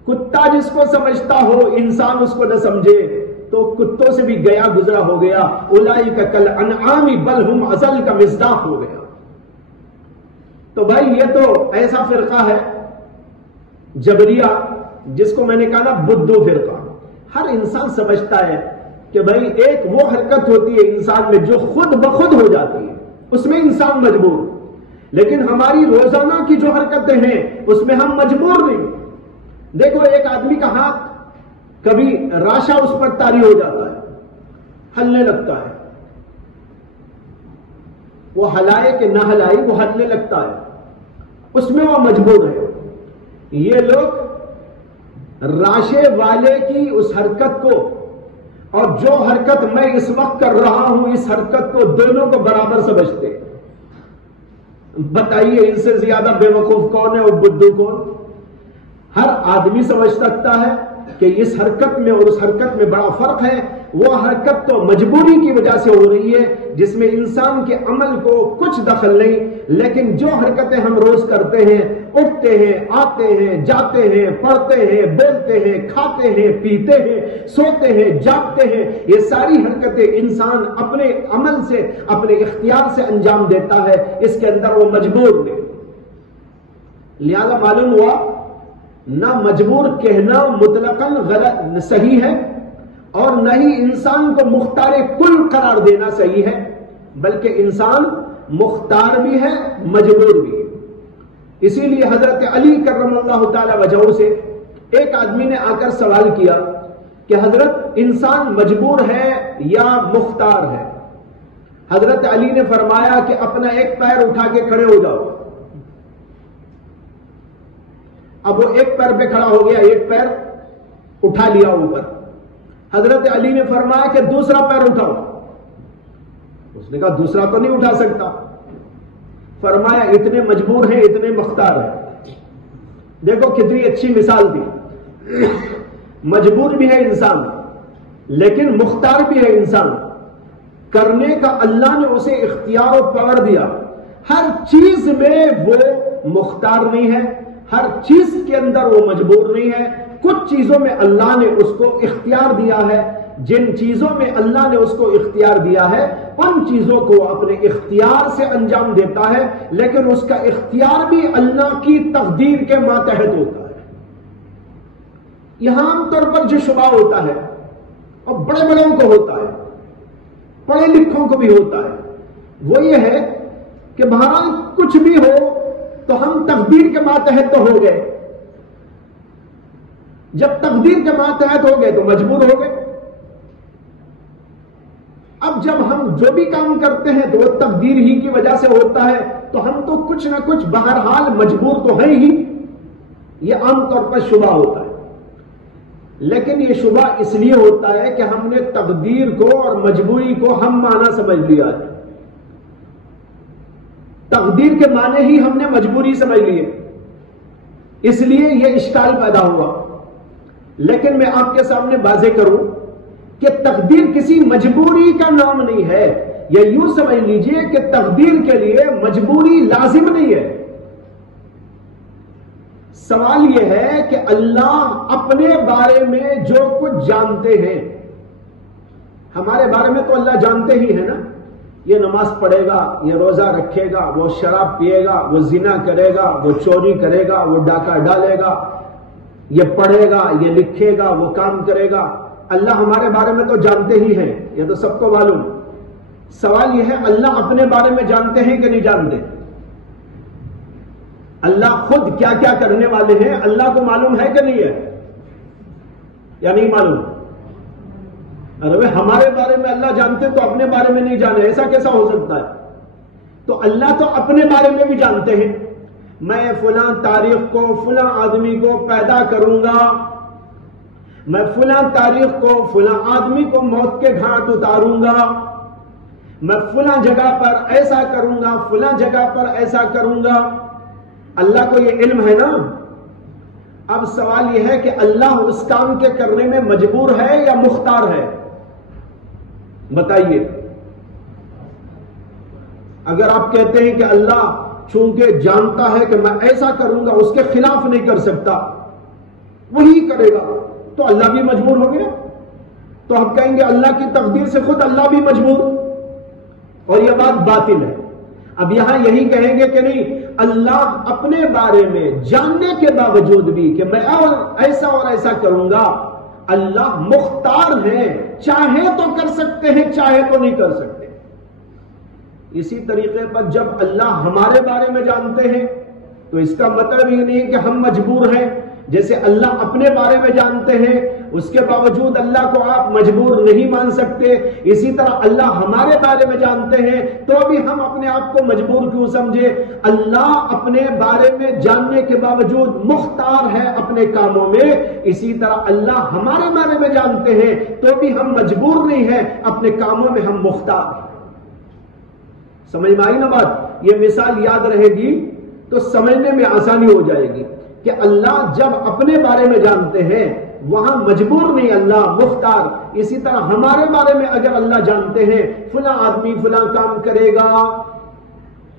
کتا جس کو سمجھتا ہو انسان اس کو نہ سمجھے تو کتوں سے بھی گیا گزرا ہو گیا، اولئک کالانعام بل ہم اضل کا مصداق ہو گیا۔ تو بھائی یہ تو ایسا فرقہ ہے جبریہ جس کو میں نے کہا نا بدھو فرقہ۔ ہر انسان سمجھتا ہے کہ بھائی ایک وہ حرکت ہوتی ہے انسان میں جو خود بخود ہو جاتی ہے، اس میں انسان مجبور، لیکن ہماری روزانہ کی جو حرکتیں ہیں اس میں ہم مجبور نہیں۔ دیکھو ایک آدمی کا ہاتھ کبھی راشا اس پر طاری ہو جاتا ہے، ہلنے لگتا ہے، وہ ہلائے کہ نہ ہلائے وہ ہلنے لگتا ہے، اس میں وہ مجبور ہے۔ یہ لوگ راشے والے کی اس حرکت کو اور جو حرکت میں اس وقت کر رہا ہوں اس حرکت کو دونوں کو برابر سمجھتے۔ بتائیے ان سے زیادہ بے وقوف کون ہے اور بدھو کون؟ ہر آدمی سمجھ سکتا ہے کہ اس حرکت میں اور اس حرکت میں بڑا فرق ہے۔ وہ حرکت تو مجبوری کی وجہ سے ہو رہی ہے جس میں انسان کے عمل کو کچھ دخل نہیں، لیکن جو حرکتیں ہم روز کرتے ہیں، اٹھتے ہیں، آتے ہیں، جاتے ہیں، پڑھتے ہیں، بولتے ہیں، کھاتے ہیں، پیتے ہیں، سوتے ہیں، جاگتے ہیں، یہ ساری حرکتیں انسان اپنے عمل سے اپنے اختیار سے انجام دیتا ہے، اس کے اندر وہ مجبور نہیں۔ لہذا معلوم ہوا نہ مجبور کہنا مطلقاً غلط صحیح ہے اور نہ ہی انسان کو مختار کل قرار دینا صحیح ہے، بلکہ انسان مختار بھی ہے مجبور بھی ہے۔ اسی لیے حضرت علی کرم اللہ تعالی وجہہ سے ایک آدمی نے آ کر سوال کیا کہ حضرت انسان مجبور ہے یا مختار ہے؟ حضرت علی نے فرمایا کہ اپنا ایک پیر اٹھا کے کھڑے ہو جاؤ۔ اب وہ ایک پیر پہ کھڑا ہو گیا، ایک پیر اٹھا لیا اوپر۔ حضرت علی نے فرمایا کہ دوسرا پیر اٹھاؤ۔ اس نے کہا دوسرا تو نہیں اٹھا سکتا۔ فرمایا اتنے مجبور ہیں اتنے مختار ہیں۔ دیکھو کتنی اچھی مثال دی۔ مجبور بھی ہے انسان لیکن مختار بھی ہے انسان، کرنے کا اللہ نے اسے اختیار و پاور دیا۔ ہر چیز میں وہ مختار نہیں ہے، ہر چیز کے اندر وہ مجبور نہیں ہے۔ کچھ چیزوں میں اللہ نے اس کو اختیار دیا ہے، جن چیزوں میں اللہ نے اس کو اختیار دیا ہے ان چیزوں کو اپنے اختیار سے انجام دیتا ہے، لیکن اس کا اختیار بھی اللہ کی تقدیر کے ماتحت ہوتا ہے۔ یہاں عام طور پر جو شبہ ہوتا ہے اور بڑے بڑوں کو ہوتا ہے، پڑھے لکھوں کو بھی ہوتا ہے، وہ یہ ہے کہ بہرحال کچھ بھی ہو تو ہم تقدیر کے ماتحت تو ہو گئے، جب تقدیر کے ماتحت ہو گئے تو مجبور ہو گئے۔ اب جب ہم جو بھی کام کرتے ہیں تو وہ تقدیر ہی کی وجہ سے ہوتا ہے، تو ہم تو کچھ نہ کچھ بہرحال مجبور تو ہیں ہی۔ یہ عام طور پر شبہ ہوتا ہے، لیکن یہ شبہ اس لیے ہوتا ہے کہ ہم نے تقدیر کو اور مجبوری کو ہم معنی سمجھ لیا ہے۔ تقدیر کے معنی ہی ہم نے مجبوری سمجھ لیے، اس لیے یہ اشکال پیدا ہوا۔ لیکن میں آپ کے سامنے واضح کروں کہ تقدیر کسی مجبوری کا نام نہیں ہے، یا یوں سمجھ لیجئے کہ تقدیر کے لیے مجبوری لازم نہیں ہے۔ سوال یہ ہے کہ اللہ اپنے بارے میں جو کچھ جانتے ہیں، ہمارے بارے میں تو اللہ جانتے ہی ہے نا، یہ نماز پڑھے گا، یہ روزہ رکھے گا، وہ شراب پیے گا، وہ زنا کرے گا، وہ چوری کرے گا، وہ ڈاکہ ڈالے گا، یہ پڑھے گا، یہ لکھے گا، وہ کام کرے گا۔ اللہ ہمارے بارے میں تو جانتے ہی ہیں، یہ تو سب کو معلوم۔ سوال یہ ہے اللہ اپنے بارے میں جانتے ہیں کہ نہیں جانتے؟ اللہ خود کیا کیا کرنے والے ہیں اللہ کو معلوم ہے کہ نہیں ہے، یا نہیں معلوم؟ ارے ہمارے بارے میں اللہ جانتے تو اپنے بارے میں نہیں جانے، ایسا کیسا ہو سکتا ہے؟ تو اللہ تو اپنے بارے میں بھی جانتے ہیں۔ میں فلاں تاریخ کو فلاں آدمی کو پیدا کروں گا، میں فلاں تاریخ کو فلاں آدمی کو موت کے گھاٹ اتاروں گا، میں فلاں جگہ پر ایسا کروں گا، فلاں جگہ پر ایسا کروں گا۔ اللہ کو یہ علم ہے نا۔ اب سوال یہ ہے کہ اللہ اس کام کے کرنے میں مجبور ہے یا مختار ہے؟ بتائیے۔ اگر آپ کہتے ہیں کہ اللہ چونکہ جانتا ہے کہ میں ایسا کروں گا، اس کے خلاف نہیں کر سکتا، وہی کرے گا، تو اللہ بھی مجبور ہو گیا۔ تو ہم کہیں گے اللہ کی تقدیر سے خود اللہ بھی مجبور، اور یہ بات باطل ہے۔ اب یہاں یہی کہیں گے کہ نہیں، اللہ اپنے بارے میں جاننے کے باوجود بھی کہ میں ایسا اور ایسا کروں گا، اللہ مختار ہے، چاہے تو کر سکتے ہیں، چاہے تو نہیں کر سکتے۔ اسی طریقے پر جب اللہ ہمارے بارے میں جانتے ہیں تو اس کا مطلب یہ نہیں کہ ہم مجبور ہیں۔ جیسے اللہ اپنے بارے میں جانتے ہیں، اس کے باوجود اللہ کو آپ مجبور نہیں مان سکتے، اسی طرح اللہ ہمارے بارے میں جانتے ہیں تو بھی ہم اپنے آپ کو مجبور کیوں سمجھے؟ اللہ اپنے بارے میں جاننے کے باوجود مختار ہے اپنے کاموں میں، اسی طرح اللہ ہمارے بارے میں جانتے ہیں تو بھی ہم مجبور نہیں ہیں، اپنے کاموں میں ہم مختار ہیں۔ سمجھ میں آئی نا بات؟ یہ مثال یاد رہے گی تو سمجھنے میں آسانی ہو جائے گی کہ اللہ جب اپنے بارے میں جانتے ہیں وہاں مجبور نہیں، اللہ مختار۔ اسی طرح ہمارے بارے میں اگر اللہ جانتے ہیں فلاں آدمی فلاں کام کرے گا،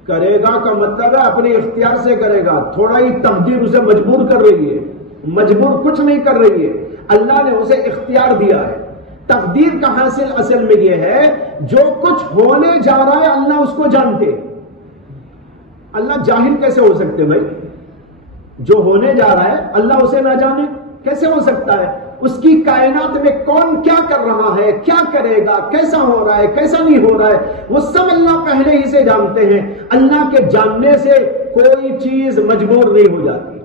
کرے گا کا مطلب ہے اپنے اختیار سے کرے گا، تھوڑا ہی تقدیر اسے مجبور کر رہی ہے، مجبور کچھ نہیں کر رہی ہے، اللہ نے اسے اختیار دیا ہے۔ تقدیر کا حاصل اصل میں یہ ہے جو کچھ ہونے جا رہا ہے اللہ اس کو جانتے۔ اللہ جاہل کیسے ہو سکتے بھائی؟ جو ہونے جا رہا ہے اللہ اسے نہ جانے کیسے ہو سکتا ہے؟ اس کی کائنات میں کون کیا کر رہا ہے، کیا کرے گا، کیسا ہو رہا ہے، کیسا نہیں ہو رہا ہے، وہ سب اللہ پہلے ہی سے جانتے ہیں۔ اللہ کے جاننے سے کوئی چیز مجبور نہیں ہو جاتی،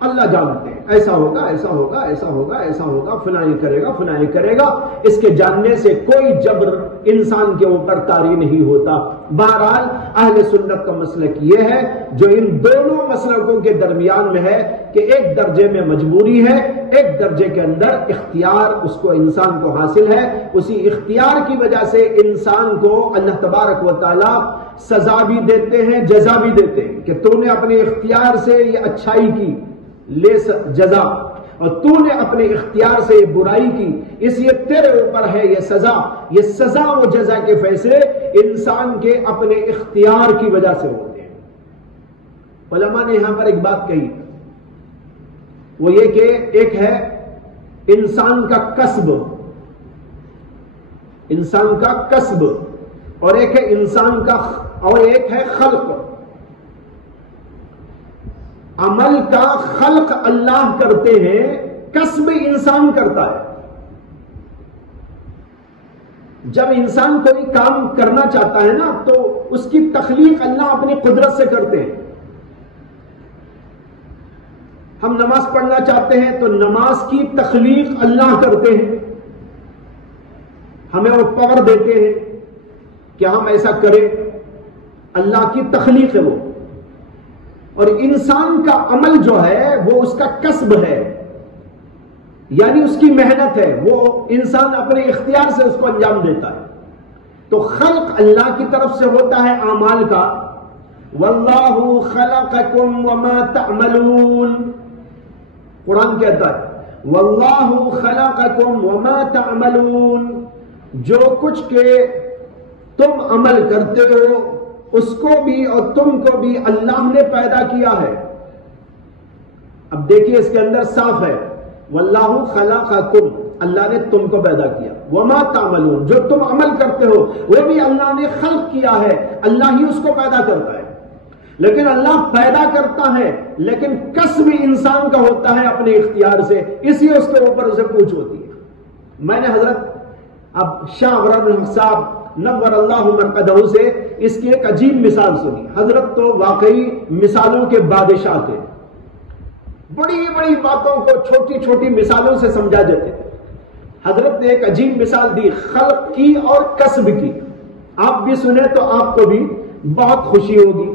اللہ جانتے ہیں ایسا ہوگا، ایسا ہوگا، ایسا ہوگا، ایسا ہوگا، فلاں یہ کرے گا، فلاں یہ کرے گا۔ اس کے جاننے سے کوئی جبر انسان کے اوپر طاری نہیں ہوتا۔ بہرحال اہل سنت کا مسلک یہ ہے جو ان دونوں مسلکوں کے درمیان میں ہے کہ ایک درجے میں مجبوری ہے، ایک درجے کے اندر اختیار اس کو انسان کو حاصل ہے۔ اسی اختیار کی وجہ سے انسان کو اللہ تبارک و تعالی سزا بھی دیتے ہیں، جزا بھی دیتے ہیں کہ تو نے اپنے اختیار سے یہ اچھائی کی، لے جزا، اور تو نے اپنے اختیار سے یہ برائی کی، اس لیے تیرے اوپر ہے یہ سزا۔ یہ سزا و جزا کے فیصلے انسان کے اپنے اختیار کی وجہ سے ہوتے ہیں۔ علماء نے یہاں پر ایک بات کہی، وہ یہ کہ ایک ہے انسان کا کسب، انسان کا کسب، اور ایک ہے انسان کا، اور ایک ہے خلق۔ عمل کا خلق اللہ کرتے ہیں، کسب انسان کرتا ہے۔ جب انسان کوئی کام کرنا چاہتا ہے نا تو اس کی تخلیق اللہ اپنی قدرت سے کرتے ہیں۔ ہم نماز پڑھنا چاہتے ہیں تو نماز کی تخلیق اللہ کرتے ہیں، ہمیں وہ پاور دیتے ہیں کہ ہم ایسا کریں، اللہ کی تخلیق ہے وہ۔ اور انسان کا عمل جو ہے وہ اس کا کسب ہے، یعنی اس کی محنت ہے، وہ انسان اپنے اختیار سے اس کو انجام دیتا ہے۔ تو خلق اللہ کی طرف سے ہوتا ہے اعمال کا، واللہ خلقکم وما تعملون، قرآن کہتا ہے واللہ خلقکم وما تعملون، جو کچھ کہ تم عمل کرتے ہو اس کو بھی اور تم کو بھی اللہ نے پیدا کیا ہے۔ اب دیکھیے اس کے اندر صاف ہے واللہ خلقکم، اللہ نے تم کو پیدا کیا، وما تعملون، جو تم عمل کرتے ہو وہ بھی اللہ نے خلق کیا ہے، اللہ ہی اس کو پیدا کرتا ہے۔ لیکن اللہ پیدا کرتا ہے لیکن کسب انسان کا ہوتا ہے اپنے اختیار سے، اس لیے اس کے اوپر اسے پوچھ ہوتی ہے۔ میں نے حضرت اب شاہ ورد الحق صاحب نور اللہ مرقدہ سے اس کی ایک عجیب مثال سنی۔ حضرت تو واقعی مثالوں کے بادشاہ تھے، بڑی بڑی باتوں کو چھوٹی چھوٹی مثالوں سے سمجھا دیتے۔ حضرت نے ایک عجیب مثال دی خلق کی اور کسب کی، آپ بھی سنیں تو آپ کو بھی بہت خوشی ہوگی۔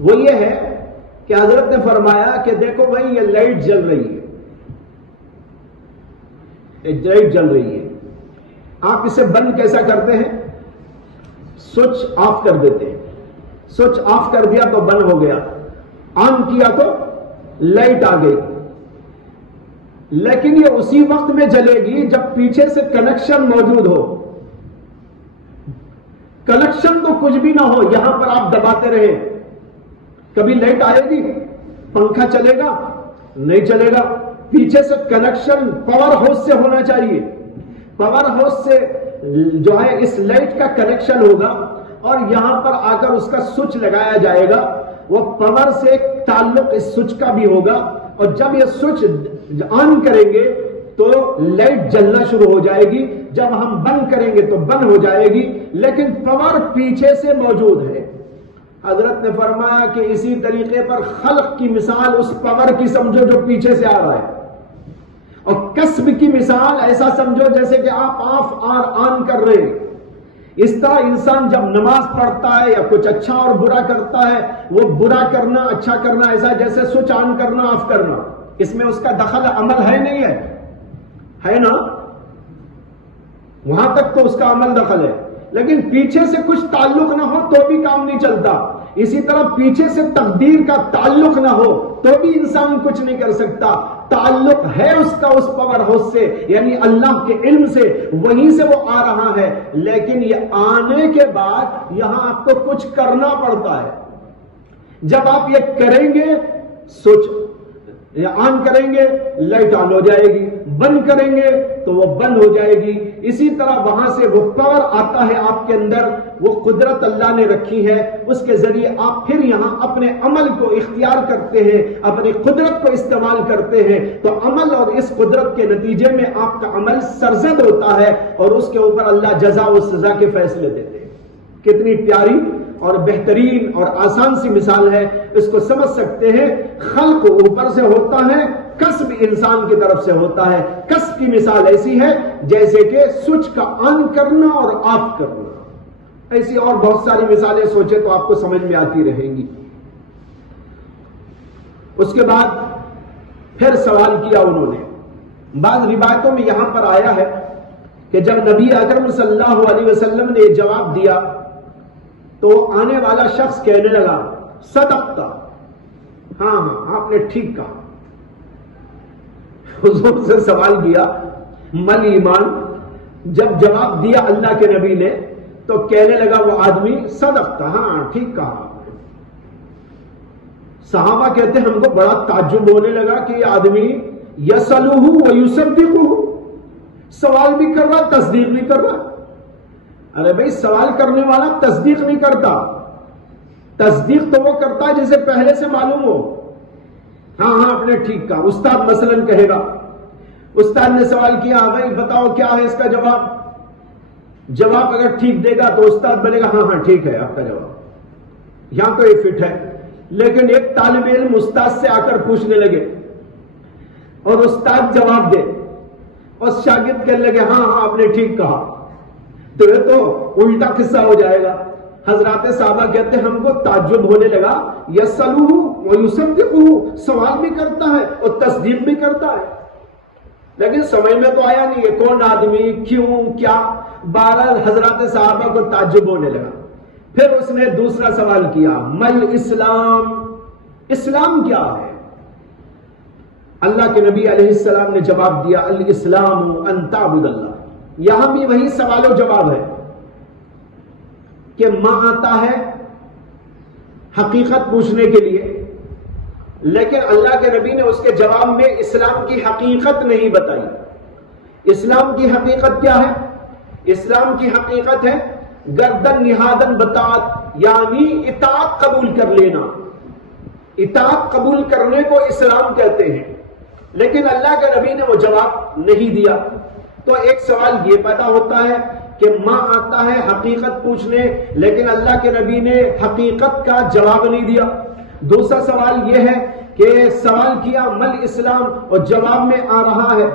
وہ یہ ہے کہ حضرت نے فرمایا کہ دیکھو بھائی یہ لائٹ جل رہی ہے، ایک لائٹ جل رہی ہے، آپ اسے بند کیسا کرتے ہیں؟ سوئچ آف کر دیتے ہیں، سوئچ آف کر دیا تو بند ہو گیا، آن کیا تو لائٹ آ گئی، لیکن یہ اسی وقت میں جلے گی جب پیچھے سے کنیکشن موجود ہو۔ کنیکشن تو کچھ بھی نہ ہو، یہاں پر آپ دباتے رہے، کبھی لائٹ آئے گی؟ پنکھا چلے گا؟ نہیں چلے گا۔ پیچھے سے کنیکشن پاور ہاؤس سے ہونا چاہیے، پاور ہاؤس سے جو ہے اس لائٹ کا کنیکشن ہوگا اور یہاں پر آ کر اس کا سوئچ لگایا جائے گا، وہ پاور سے تعلق اس سوئچ کا بھی ہوگا، اور جب یہ سوئچ آن کریں گے تو لائٹ جلنا شروع ہو جائے گی، جب ہم بند کریں گے تو بند ہو جائے گی، لیکن پاور پیچھے سے موجود ہے۔ حضرت نے فرمایا کہ اسی طریقے پر خلق کی مثال اس پاور کی سمجھو جو پیچھے سے آ رہا ہے، اور کسب کی مثال ایسا سمجھو جیسے کہ آپ آف اور آن کر رہے ہیں۔ اس طرح انسان جب نماز پڑھتا ہے یا کچھ اچھا اور برا کرتا ہے، وہ برا کرنا اچھا کرنا ایسا جیسے سوئچ آن کرنا آف کرنا، اس میں اس کا دخل عمل ہے نہیں ہے نا؟ وہاں تک تو اس کا عمل دخل ہے، لیکن پیچھے سے کچھ تعلق نہ ہو تو بھی کام نہیں چلتا۔ اسی طرح پیچھے سے تقدیر کا تعلق نہ ہو تو بھی انسان کچھ نہیں کر سکتا۔ تعلق ہے اس کا اس پاور ہاؤس سے، یعنی اللہ کے علم سے، وہیں سے وہ آ رہا ہے، لیکن یہ آنے کے بعد یہاں آپ کو کچھ کرنا پڑتا ہے۔ جب آپ یہ کریں گے، سوچ آن کریں گے لائٹ آن ہو جائے گی، بند کریں گے تو وہ بند ہو جائے گی۔ اسی طرح وہاں سے وہ پاور آتا ہے آپ کے اندر، وہ قدرت اللہ نے رکھی ہے، اس کے ذریعے آپ پھر یہاں اپنے عمل کو اختیار کرتے ہیں، اپنی قدرت کو استعمال کرتے ہیں، تو عمل اور اس قدرت کے نتیجے میں آپ کا عمل سرزد ہوتا ہے اور اس کے اوپر اللہ جزا و سزا کے فیصلے دیتے ہیں۔ کتنی پیاری اور بہترین اور آسان سی مثال ہے، اس کو سمجھ سکتے ہیں۔ خلق اوپر سے ہوتا ہے، کسب انسان کی طرف سے ہوتا ہے۔ کسب کی مثال ایسی ہے جیسے کہ سوئچ کا آن کرنا اور آف کرنا۔ ایسی اور بہت ساری مثالیں سوچے تو آپ کو سمجھ میں آتی رہیں گی۔ اس کے بعد پھر سوال کیا انہوں نے۔ بعض روایتوں میں یہاں پر آیا ہے کہ جب نبی اکرم صلی اللہ علیہ وسلم نے جواب دیا تو آنے والا شخص کہنے لگا صدقتا، ہاں آپ نے ٹھیک کہا۔ حضور سے سوال کیا مل ایمان، جب جواب دیا اللہ کے نبی نے تو کہنے لگا وہ آدمی صدقتا، ہاں ٹھیک کہا۔ صحابہ کہتے ہیں ہم کو بڑا تعجب ہونے لگا کہ یہ آدمی یسلوہ ویصدقہ، سوال بھی کر رہا تصدیق بھی کر رہا۔ ارے بھائی سوال کرنے والا تصدیق نہیں کرتا، تصدیق تو وہ کرتا ہے جسے پہلے سے معلوم ہو۔ ہاں آپ نے ٹھیک کہا۔ استاد مثلاً کہے گا، استاد نے سوال کیا بھائی بتاؤ کیا ہے اس کا جواب، جواب اگر ٹھیک دے گا تو استاد بنے گا ہاں ٹھیک ہے آپ کا جواب، یہاں تو یہ فٹ ہے۔ لیکن ایک طالب علم استاد سے آ کر پوچھنے لگے اور استاد جواب دے اور شاگرد کہنے لگے ہاں آپ نے ٹھیک کہا، تو یہ تو الٹا قصہ ہو جائے گا۔ حضرات صحابہ کہتے ہیں ہم کو تعجب ہونے لگا، یسلوہ ویصدقہ، سوال بھی کرتا ہے اور تصدیق بھی کرتا ہے، لیکن سمجھ میں تو آیا نہیں ہے کون آدمی، کیوں، کیا۔ بہرحال حضرات صحابہ کو تعجب ہونے لگا۔ پھر اس نے دوسرا سوال کیا مل اسلام، اسلام کیا ہے؟ اللہ کے نبی علیہ السلام نے جواب دیا الاسلام ان تعبد اللہ۔ یہاں بھی وہی سوال و جواب ہے کہ ماں آتا ہے حقیقت پوچھنے کے لیے، لیکن اللہ کے نبی نے اس کے جواب میں اسلام کی حقیقت نہیں بتائی۔ اسلام کی حقیقت کیا ہے؟ اسلام کی حقیقت ہے گردن نہادن بطاعت، یعنی اطاعت قبول کر لینا۔ اطاعت قبول کرنے کو اسلام کہتے ہیں، لیکن اللہ کے نبی نے وہ جواب نہیں دیا۔ تو ایک سوال یہ پیدا ہوتا ہے کہ ماں آتا ہے حقیقت پوچھنے، لیکن اللہ کے نبی نے حقیقت کا جواب نہیں دیا۔ دوسرا سوال یہ ہے کہ سوال کیا مل اسلام اور جواب میں آ رہا ہے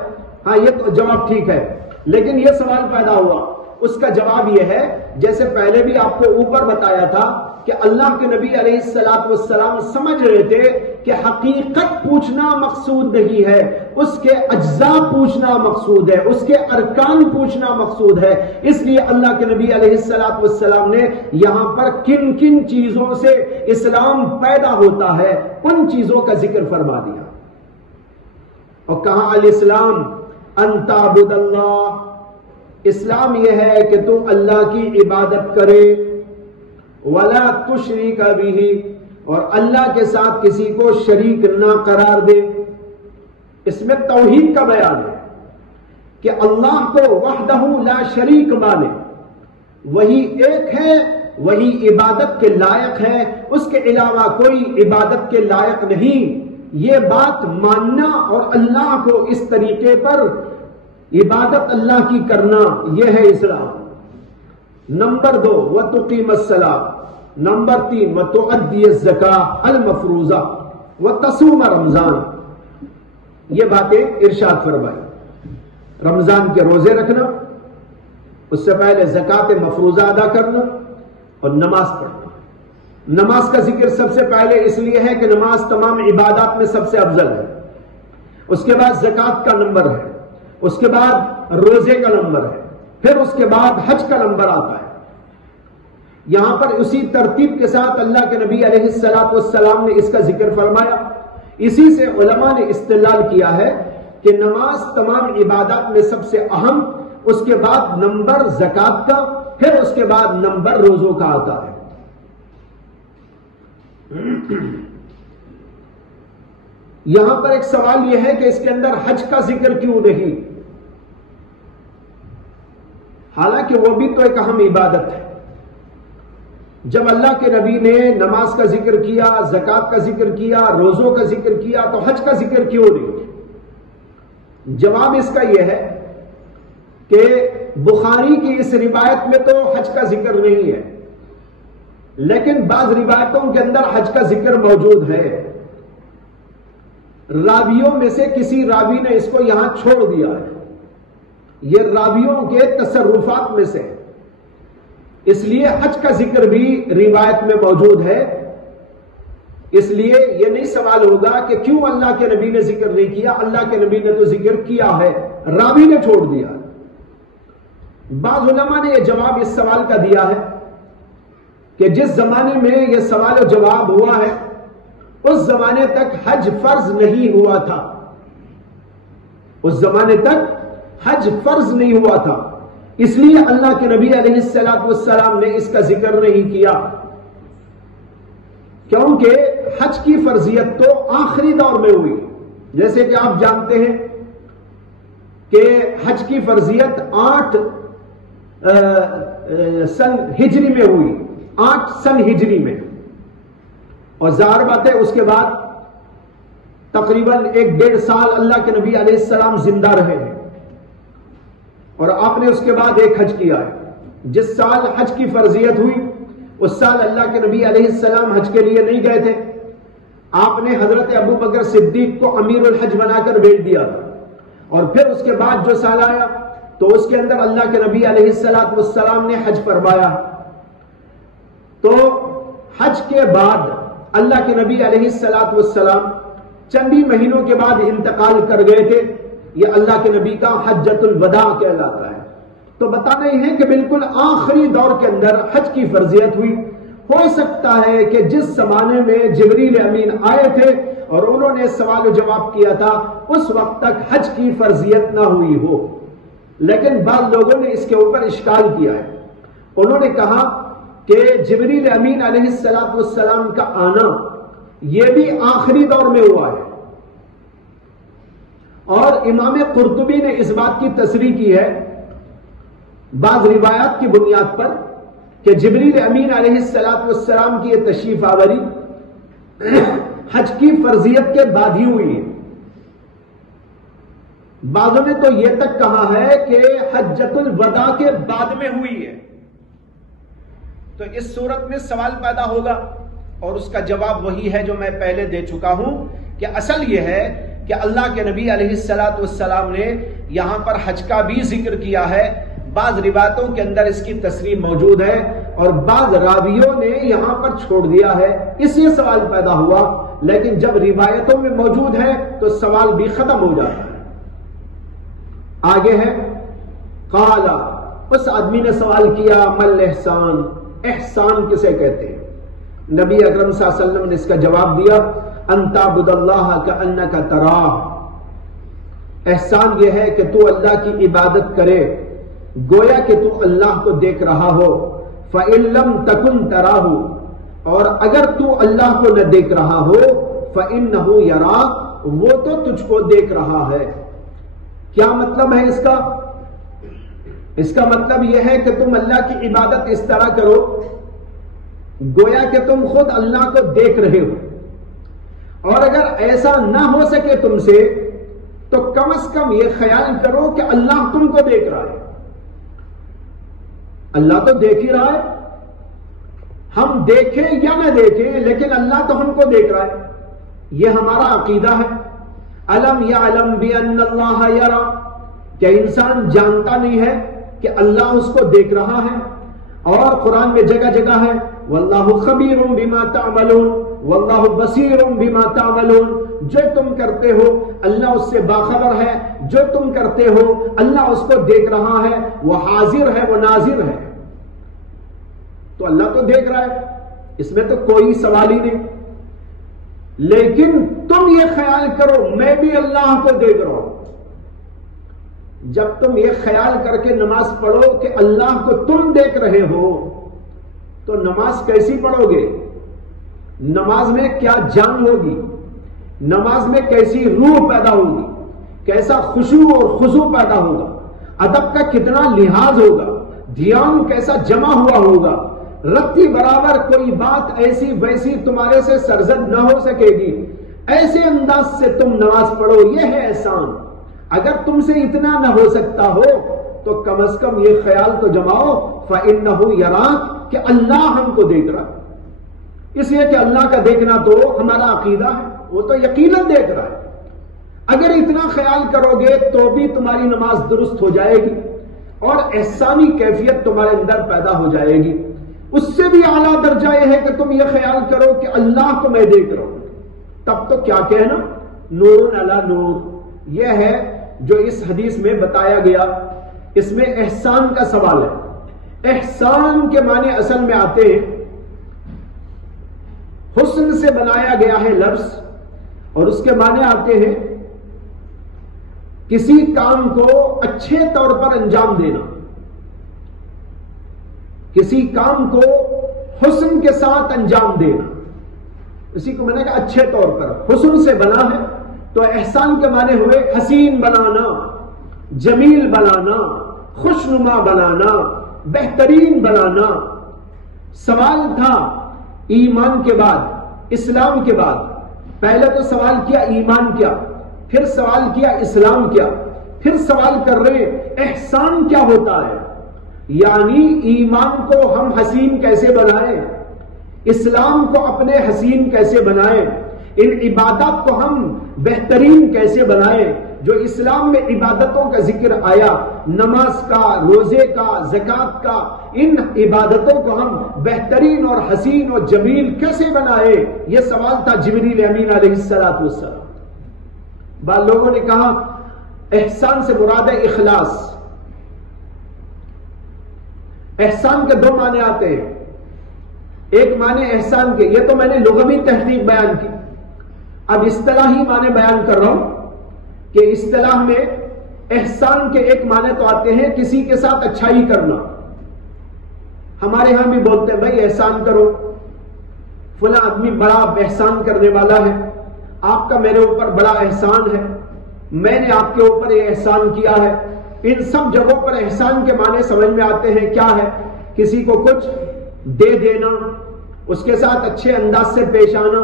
ہاں یہ تو جواب ٹھیک ہے، لیکن یہ سوال پیدا ہوا، اس کا جواب یہ ہے جیسے پہلے بھی آپ کو اوپر بتایا تھا کہ اللہ کے نبی علیہ السلام سمجھ رہے تھے کہ حقیقت پوچھنا مقصود نہیں ہے، اس کے اجزاء پوچھنا مقصود ہے، اس کے ارکان پوچھنا مقصود ہے۔ اس لیے اللہ کے نبی علیہ السلام نے یہاں پر کن کن چیزوں سے اسلام پیدا ہوتا ہے ان چیزوں کا ذکر فرما دیا، اور کہا الاسلام ان تعبد اللہ، اسلام یہ ہے کہ تو اللہ کی عبادت کرے، ولا تشرک بہ، اور اللہ کے ساتھ کسی کو شریک نہ قرار دے۔ اس میں توحید کا بیان ہے کہ اللہ کو وحدہ لا شریک مانے، وہی ایک ہے، وہی عبادت کے لائق ہے، اس کے علاوہ کوئی عبادت کے لائق نہیں۔ یہ بات ماننا اور اللہ کو اس طریقے پر عبادت اللہ کی کرنا، یہ ہے اسلام۔ نمبر 2 وَتُقِيمَ الصَّلَاةَ، نمبر 3 وَتُؤَدِّيَ الزَّكَاةَ الْمَفْرُوضَةَ وَتَصُومَ رمضان۔ یہ باتیں ارشاد فرمائی، رمضان کے روزے رکھنا، اس سے پہلے زکات مفروضہ ادا کرنا، اور نماز پڑھنا۔ نماز کا ذکر سب سے پہلے اس لیے ہے کہ نماز تمام عبادات میں سب سے افضل ہے، اس کے بعد زکات کا نمبر ہے، اس کے بعد روزے کا نمبر ہے، پھر اس کے بعد حج کا نمبر آتا ہے۔ یہاں پر اسی ترتیب کے ساتھ اللہ کے نبی علیہ السلام نے اس کا ذکر فرمایا۔ اسی سے علماء نے استدلال کیا ہے کہ نماز تمام عبادات میں سب سے اہم، اس کے بعد نمبر زکات کا، پھر اس کے بعد نمبر روزوں کا آتا ہے۔ یہاں پر ایک سوال یہ ہے کہ اس کے اندر حج کا ذکر کیوں نہیں؟ حالانکہ وہ بھی تو ایک اہم عبادت ہے۔ جب اللہ کے نبی نے نماز کا ذکر کیا، زکات کا ذکر کیا، روزوں کا ذکر کیا، تو حج کا ذکر کیوں نہیں؟ جواب اس کا یہ ہے کہ بخاری کی اس روایت میں تو حج کا ذکر نہیں ہے، لیکن بعض روایتوں کے اندر حج کا ذکر موجود ہے۔ راویوں میں سے کسی راوی نے اس کو یہاں چھوڑ دیا ہے، یہ راویوں کے تصرفات میں سے، اس لیے حج کا ذکر بھی روایت میں موجود ہے۔ اس لیے یہ نہیں سوال ہوگا کہ کیوں اللہ کے نبی نے ذکر نہیں کیا، اللہ کے نبی نے تو ذکر کیا ہے، راوی نے چھوڑ دیا۔ بعض علماء نے یہ جواب اس سوال کا دیا ہے کہ جس زمانے میں یہ سوال و جواب ہوا ہے اس زمانے تک حج فرض نہیں ہوا تھا، اس زمانے تک حج فرض نہیں ہوا تھا، اس لیے اللہ کے نبی علیہ السلام نے اس کا ذکر نہیں کیا، کیونکہ حج کی فرضیت تو آخری دور میں ہوئی۔ جیسے کہ آپ جانتے ہیں کہ حج کی فرضیت 8 سن ہجری میں ہوئی، 8 سن ہجری میں، اور ظاہر بات ہے اس کے بعد تقریباً 1-1.5 سال اللہ کے نبی علیہ السلام زندہ رہے ہیں، اور آپ نے اس کے بعد ایک حج کیا ہے۔ جس سال حج کی فرضیت ہوئی اس سال اللہ کے نبی علیہ السلام حج کے لیے نہیں گئے تھے، آپ نے حضرت ابو بکر صدیق کو امیر الحج بنا کر بھیج دیا تھا، اور پھر اس کے بعد جو سال آیا تو اس کے اندر اللہ کے نبی علیہ السلام نے حج فرمایا۔ تو حج کے بعد اللہ کے نبی علیہ السلام چندی مہینوں کے بعد انتقال کر گئے تھے، یہ اللہ کے نبی کا حجۃ الوداع کہلاتا ہے۔ تو بتانا یہ ہے کہ بالکل آخری دور کے اندر حج کی فرضیت ہوئی۔ ہو سکتا ہے کہ جس زمانے میں جبریل امین آئے تھے اور انہوں نے سوال و جواب کیا تھا اس وقت تک حج کی فرضیت نہ ہوئی ہو، لیکن بعض لوگوں نے اس کے اوپر اشکال کیا ہے۔ انہوں نے کہا کہ جبریل امین علیہ السلام کا آنا یہ بھی آخری دور میں ہوا ہے، اور امام قرطبی نے اس بات کی تصریح کی ہے بعض روایات کی بنیاد پر کہ جبریل امین علیہ السلام کی یہ تشریف آوری حج کی فرضیت کے بعد ہی ہوئی ہے۔ بعضوں نے تو یہ تک کہا ہے کہ حجۃ الوداع کے بعد میں ہوئی ہے۔ تو اس صورت میں سوال پیدا ہوگا، اور اس کا جواب وہی ہے جو میں پہلے دے چکا ہوں کہ اصل یہ ہے کہ اللہ کے نبی علیہ السلام نے یہاں پر حج کا بھی ذکر کیا ہے، بعض روایتوں کے اندر اس کی تصریح موجود ہے، اور بعض راویوں نے یہاں پر چھوڑ دیا ہے، اس لیے سوال پیدا ہوا لیکن جب روایتوں میں موجود ہے تو سوال بھی ختم ہو جاتا ہے. آگے ہے قال، اس آدمی نے سوال کیا مل احسان، احسان کسے کہتے ہیں؟ نبی اکرم صلی اللہ علیہ وسلم نے اس کا جواب دیا ان تعبد اللہ کأنک تراہ، احسان یہ ہے کہ تو اللہ کی عبادت کرے گویا کہ تو اللہ کو دیکھ رہا ہو. فإن لم تکن تراہ، اور اگر تو اللہ کو نہ دیکھ رہا ہو فإنہ یراک، وہ تو تجھ کو دیکھ رہا ہے. کیا مطلب ہے اس کا؟ اس کا مطلب یہ ہے کہ تم اللہ کی عبادت اس طرح کرو گویا کہ تم خود اللہ کو دیکھ رہے ہو، اور اگر ایسا نہ ہو سکے تم سے تو کم از کم یہ خیال کرو کہ اللہ تم کو دیکھ رہا ہے. اللہ تو دیکھ ہی رہا ہے، ہم دیکھیں یا نہ دیکھیں لیکن اللہ تو ہم کو دیکھ رہا ہے. یہ ہمارا عقیدہ ہے. الم یعلم بان اللہ یرا، کیا انسان جانتا نہیں ہے کہ اللہ اس کو دیکھ رہا ہے؟ اور قرآن میں جگہ جگہ ہے واللہ خبیر بما تعملون، واللہ بصیر بما تعملون، جو تم کرتے ہو اللہ اس سے باخبر ہے، جو تم کرتے ہو اللہ اس کو دیکھ رہا ہے، وہ حاضر ہے، وہ ناظر ہے. تو اللہ تو دیکھ رہا ہے، اس میں تو کوئی سوال ہی نہیں. لیکن تم یہ خیال کرو میں بھی اللہ کو دیکھ رہا ہوں. جب تم یہ خیال کر کے نماز پڑھو کہ اللہ کو تم دیکھ رہے ہو تو نماز کیسی پڑھو گے؟ نماز میں کیا جان ہوگی؟ نماز میں کیسی روح پیدا ہوگی؟ کیسا خشوع اور خضوع پیدا ہوگا؟ ادب کا کتنا لحاظ ہوگا؟ دھیان کیسا جمع ہوا ہوگا؟ رتی برابر کوئی بات ایسی ویسی تمہارے سے سرزد نہ ہو سکے گی. ایسے انداز سے تم نماز پڑھو، یہ ہے احسان. اگر تم سے اتنا نہ ہو سکتا ہو تو کم از کم یہ خیال تو جماؤ فَإِنَّهُ يَرَاكَ، کہ اللہ ہم کو دیکھ رہا ہے. اس لیے کہ اللہ کا دیکھنا تو ہمارا عقیدہ ہے، وہ تو یقیناً دیکھ رہا ہے. اگر اتنا خیال کرو گے تو بھی تمہاری نماز درست ہو جائے گی اور احسانی کیفیت تمہارے اندر پیدا ہو جائے گی. اس سے بھی اعلیٰ درجہ یہ ہے کہ تم یہ خیال کرو کہ اللہ کو میں دیکھ رہا ہوں. تب تو کیا کہنا، نور علی نور. یہ ہے جو اس حدیث میں بتایا گیا. اس میں احسان کا سوال ہے. احسان کے معنی اصل میں آتے ہیں، حسن سے بنایا گیا ہے لفظ، اور اس کے معنی آتے ہیں کسی کام کو اچھے طور پر انجام دینا، کسی کام کو حسن کے ساتھ انجام دینا. اسی کو میں نے کہا اچھے طور پر حسن سے بنا ہے. تو احسان کے معنی ہوئے حسین بنانا، جمیل بنانا، خوشنما بنانا، بہترین بنانا. سوال تھا ایمان کے بعد، اسلام کے بعد. پہلے تو سوال کیا ایمان کیا، پھر سوال کیا اسلام کیا، پھر سوال کر رہے احسان کیا ہوتا ہے. یعنی ایمان کو ہم حسین کیسے بنائیں، اسلام کو اپنے حسین کیسے بنائیں، ان عبادات کو ہم بہترین کیسے بنائیں. جو اسلام میں عبادتوں کا ذکر آیا، نماز کا، روزے کا، زکوٰۃ کا، ان عبادتوں کو ہم بہترین اور حسین اور جمیل کیسے بنائے، یہ سوال تھا جبریل امین علیہ السلام. بعض لوگوں نے کہا احسان سے مراد ہے اخلاص. احسان کے دو معنی آتے ہیں. ایک معنی احسان کے، یہ تو میں نے لغوی تحقیق بیان کی. اب اصطلاحی معنی بیان کر رہا ہوں کہ اصطلاح میں احسان کے ایک معنی تو آتے ہیں کسی کے ساتھ اچھائی کرنا. ہمارے ہاں بھی بولتے ہیں بھائی احسان کرو، فلاں آدمی بڑا احسان کرنے والا ہے، آپ کا میرے اوپر بڑا احسان ہے، میں نے آپ کے اوپر یہ احسان کیا ہے. ان سب جگہوں پر احسان کے معنی سمجھ میں آتے ہیں. کیا ہے؟ کسی کو کچھ دے دینا، اس کے ساتھ اچھے انداز سے پیش آنا،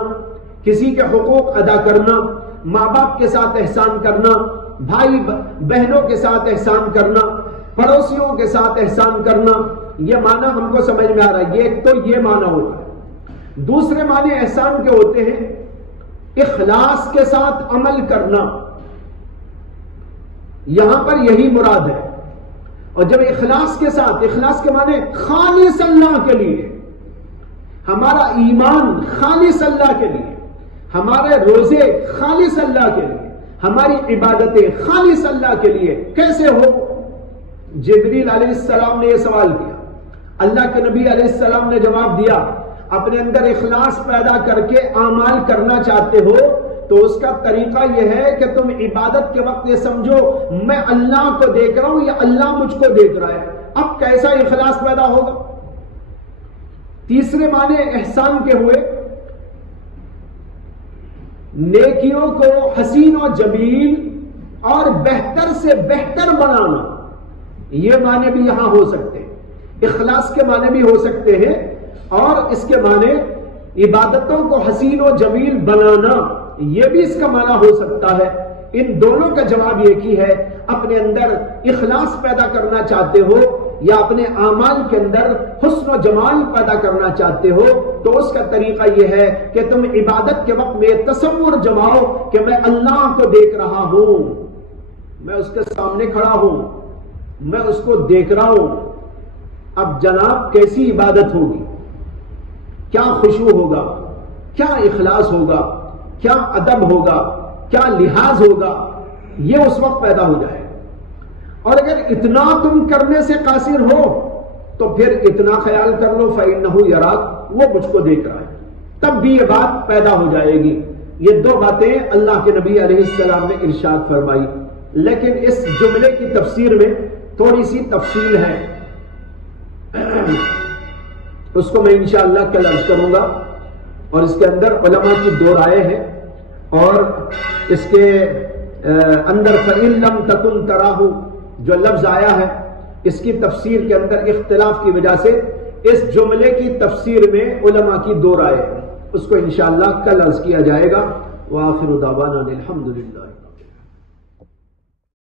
کسی کے حقوق ادا کرنا، ماں باپ کے ساتھ احسان کرنا، بھائی بہنوں کے ساتھ احسان کرنا، پڑوسیوں کے ساتھ احسان کرنا. یہ معنی ہم کو سمجھ میں آ رہا ہے. ایک تو یہ معنی ہوتا ہے. دوسرے معنی احسان کے ہوتے ہیں اخلاص کے ساتھ عمل کرنا. یہاں پر یہی مراد ہے. اور جب اخلاص کے ساتھ، اخلاص کے معنی خالص اللہ کے لیے، ہمارا ایمان خالص اللہ کے لیے، ہمارے روزے خالص اللہ کے لیے، ہماری عبادتیں خالص اللہ کے لیے کیسے ہو؟ جبریل علیہ السلام نے یہ سوال کیا، اللہ کے نبی علیہ السلام نے جواب دیا، اپنے اندر اخلاص پیدا کر کے اعمال کرنا چاہتے ہو تو اس کا طریقہ یہ ہے کہ تم عبادت کے وقت یہ سمجھو میں اللہ کو دیکھ رہا ہوں یا اللہ مجھ کو دیکھ رہا ہے۔ اب کیسا اخلاص پیدا ہوگا؟ تیسرے معنی احسان کے ہوئے نیکیوں کو حسین و جمیل اور بہتر سے بہتر بنانا، یہ معنی بھی یہاں ہو سکتے ہیں، اخلاص کے معنی بھی ہو سکتے ہیں اور اس کے معنی عبادتوں کو حسین و جمیل بنانا، یہ بھی اس کا معنی ہو سکتا ہے۔ ان دونوں کا جواب ایک ہی ہے، اپنے اندر اخلاص پیدا کرنا چاہتے ہو یا اپنے اعمال کے اندر حسن و جمال پیدا کرنا چاہتے ہو تو اس کا طریقہ یہ ہے کہ تم عبادت کے وقت میں تصور جماؤ کہ میں اللہ کو دیکھ رہا ہوں، میں اس کے سامنے کھڑا ہوں، میں اس کو دیکھ رہا ہوں۔ اب جناب کیسی عبادت ہوگی، کیا خشوع ہوگا، کیا اخلاص ہوگا، کیا ادب ہوگا، کیا لحاظ ہوگا، یہ اس وقت پیدا ہو جائے۔ اور اگر اتنا تم کرنے سے قاصر ہو تو پھر اتنا خیال کر لو فَإِنَّهُ يَرَاكَ، وہ مجھ کو دیکھ رہا ہے، تب بھی یہ بات پیدا ہو جائے گی۔ یہ دو باتیں اللہ کے نبی علیہ السلام نے ارشاد فرمائی، لیکن اس جملے کی تفسیر میں تھوڑی سی تفصیل ہے، اس کو میں انشاءاللہ کل عرض کروں گا، اور اس کے اندر علماء کی دو رائے ہیں، اور اس کے اندر فَإِن لَمْ تَكُن تَرَاهُ جو لفظ آیا ہے اس کی تفسیر کے اندر اختلاف کی وجہ سے اس جملے کی تفسیر میں علماء کی دو رائے ہیں، اس کو انشاءاللہ کل عرض کیا جائے گا۔ وآخر دعوانا الحمدللہ۔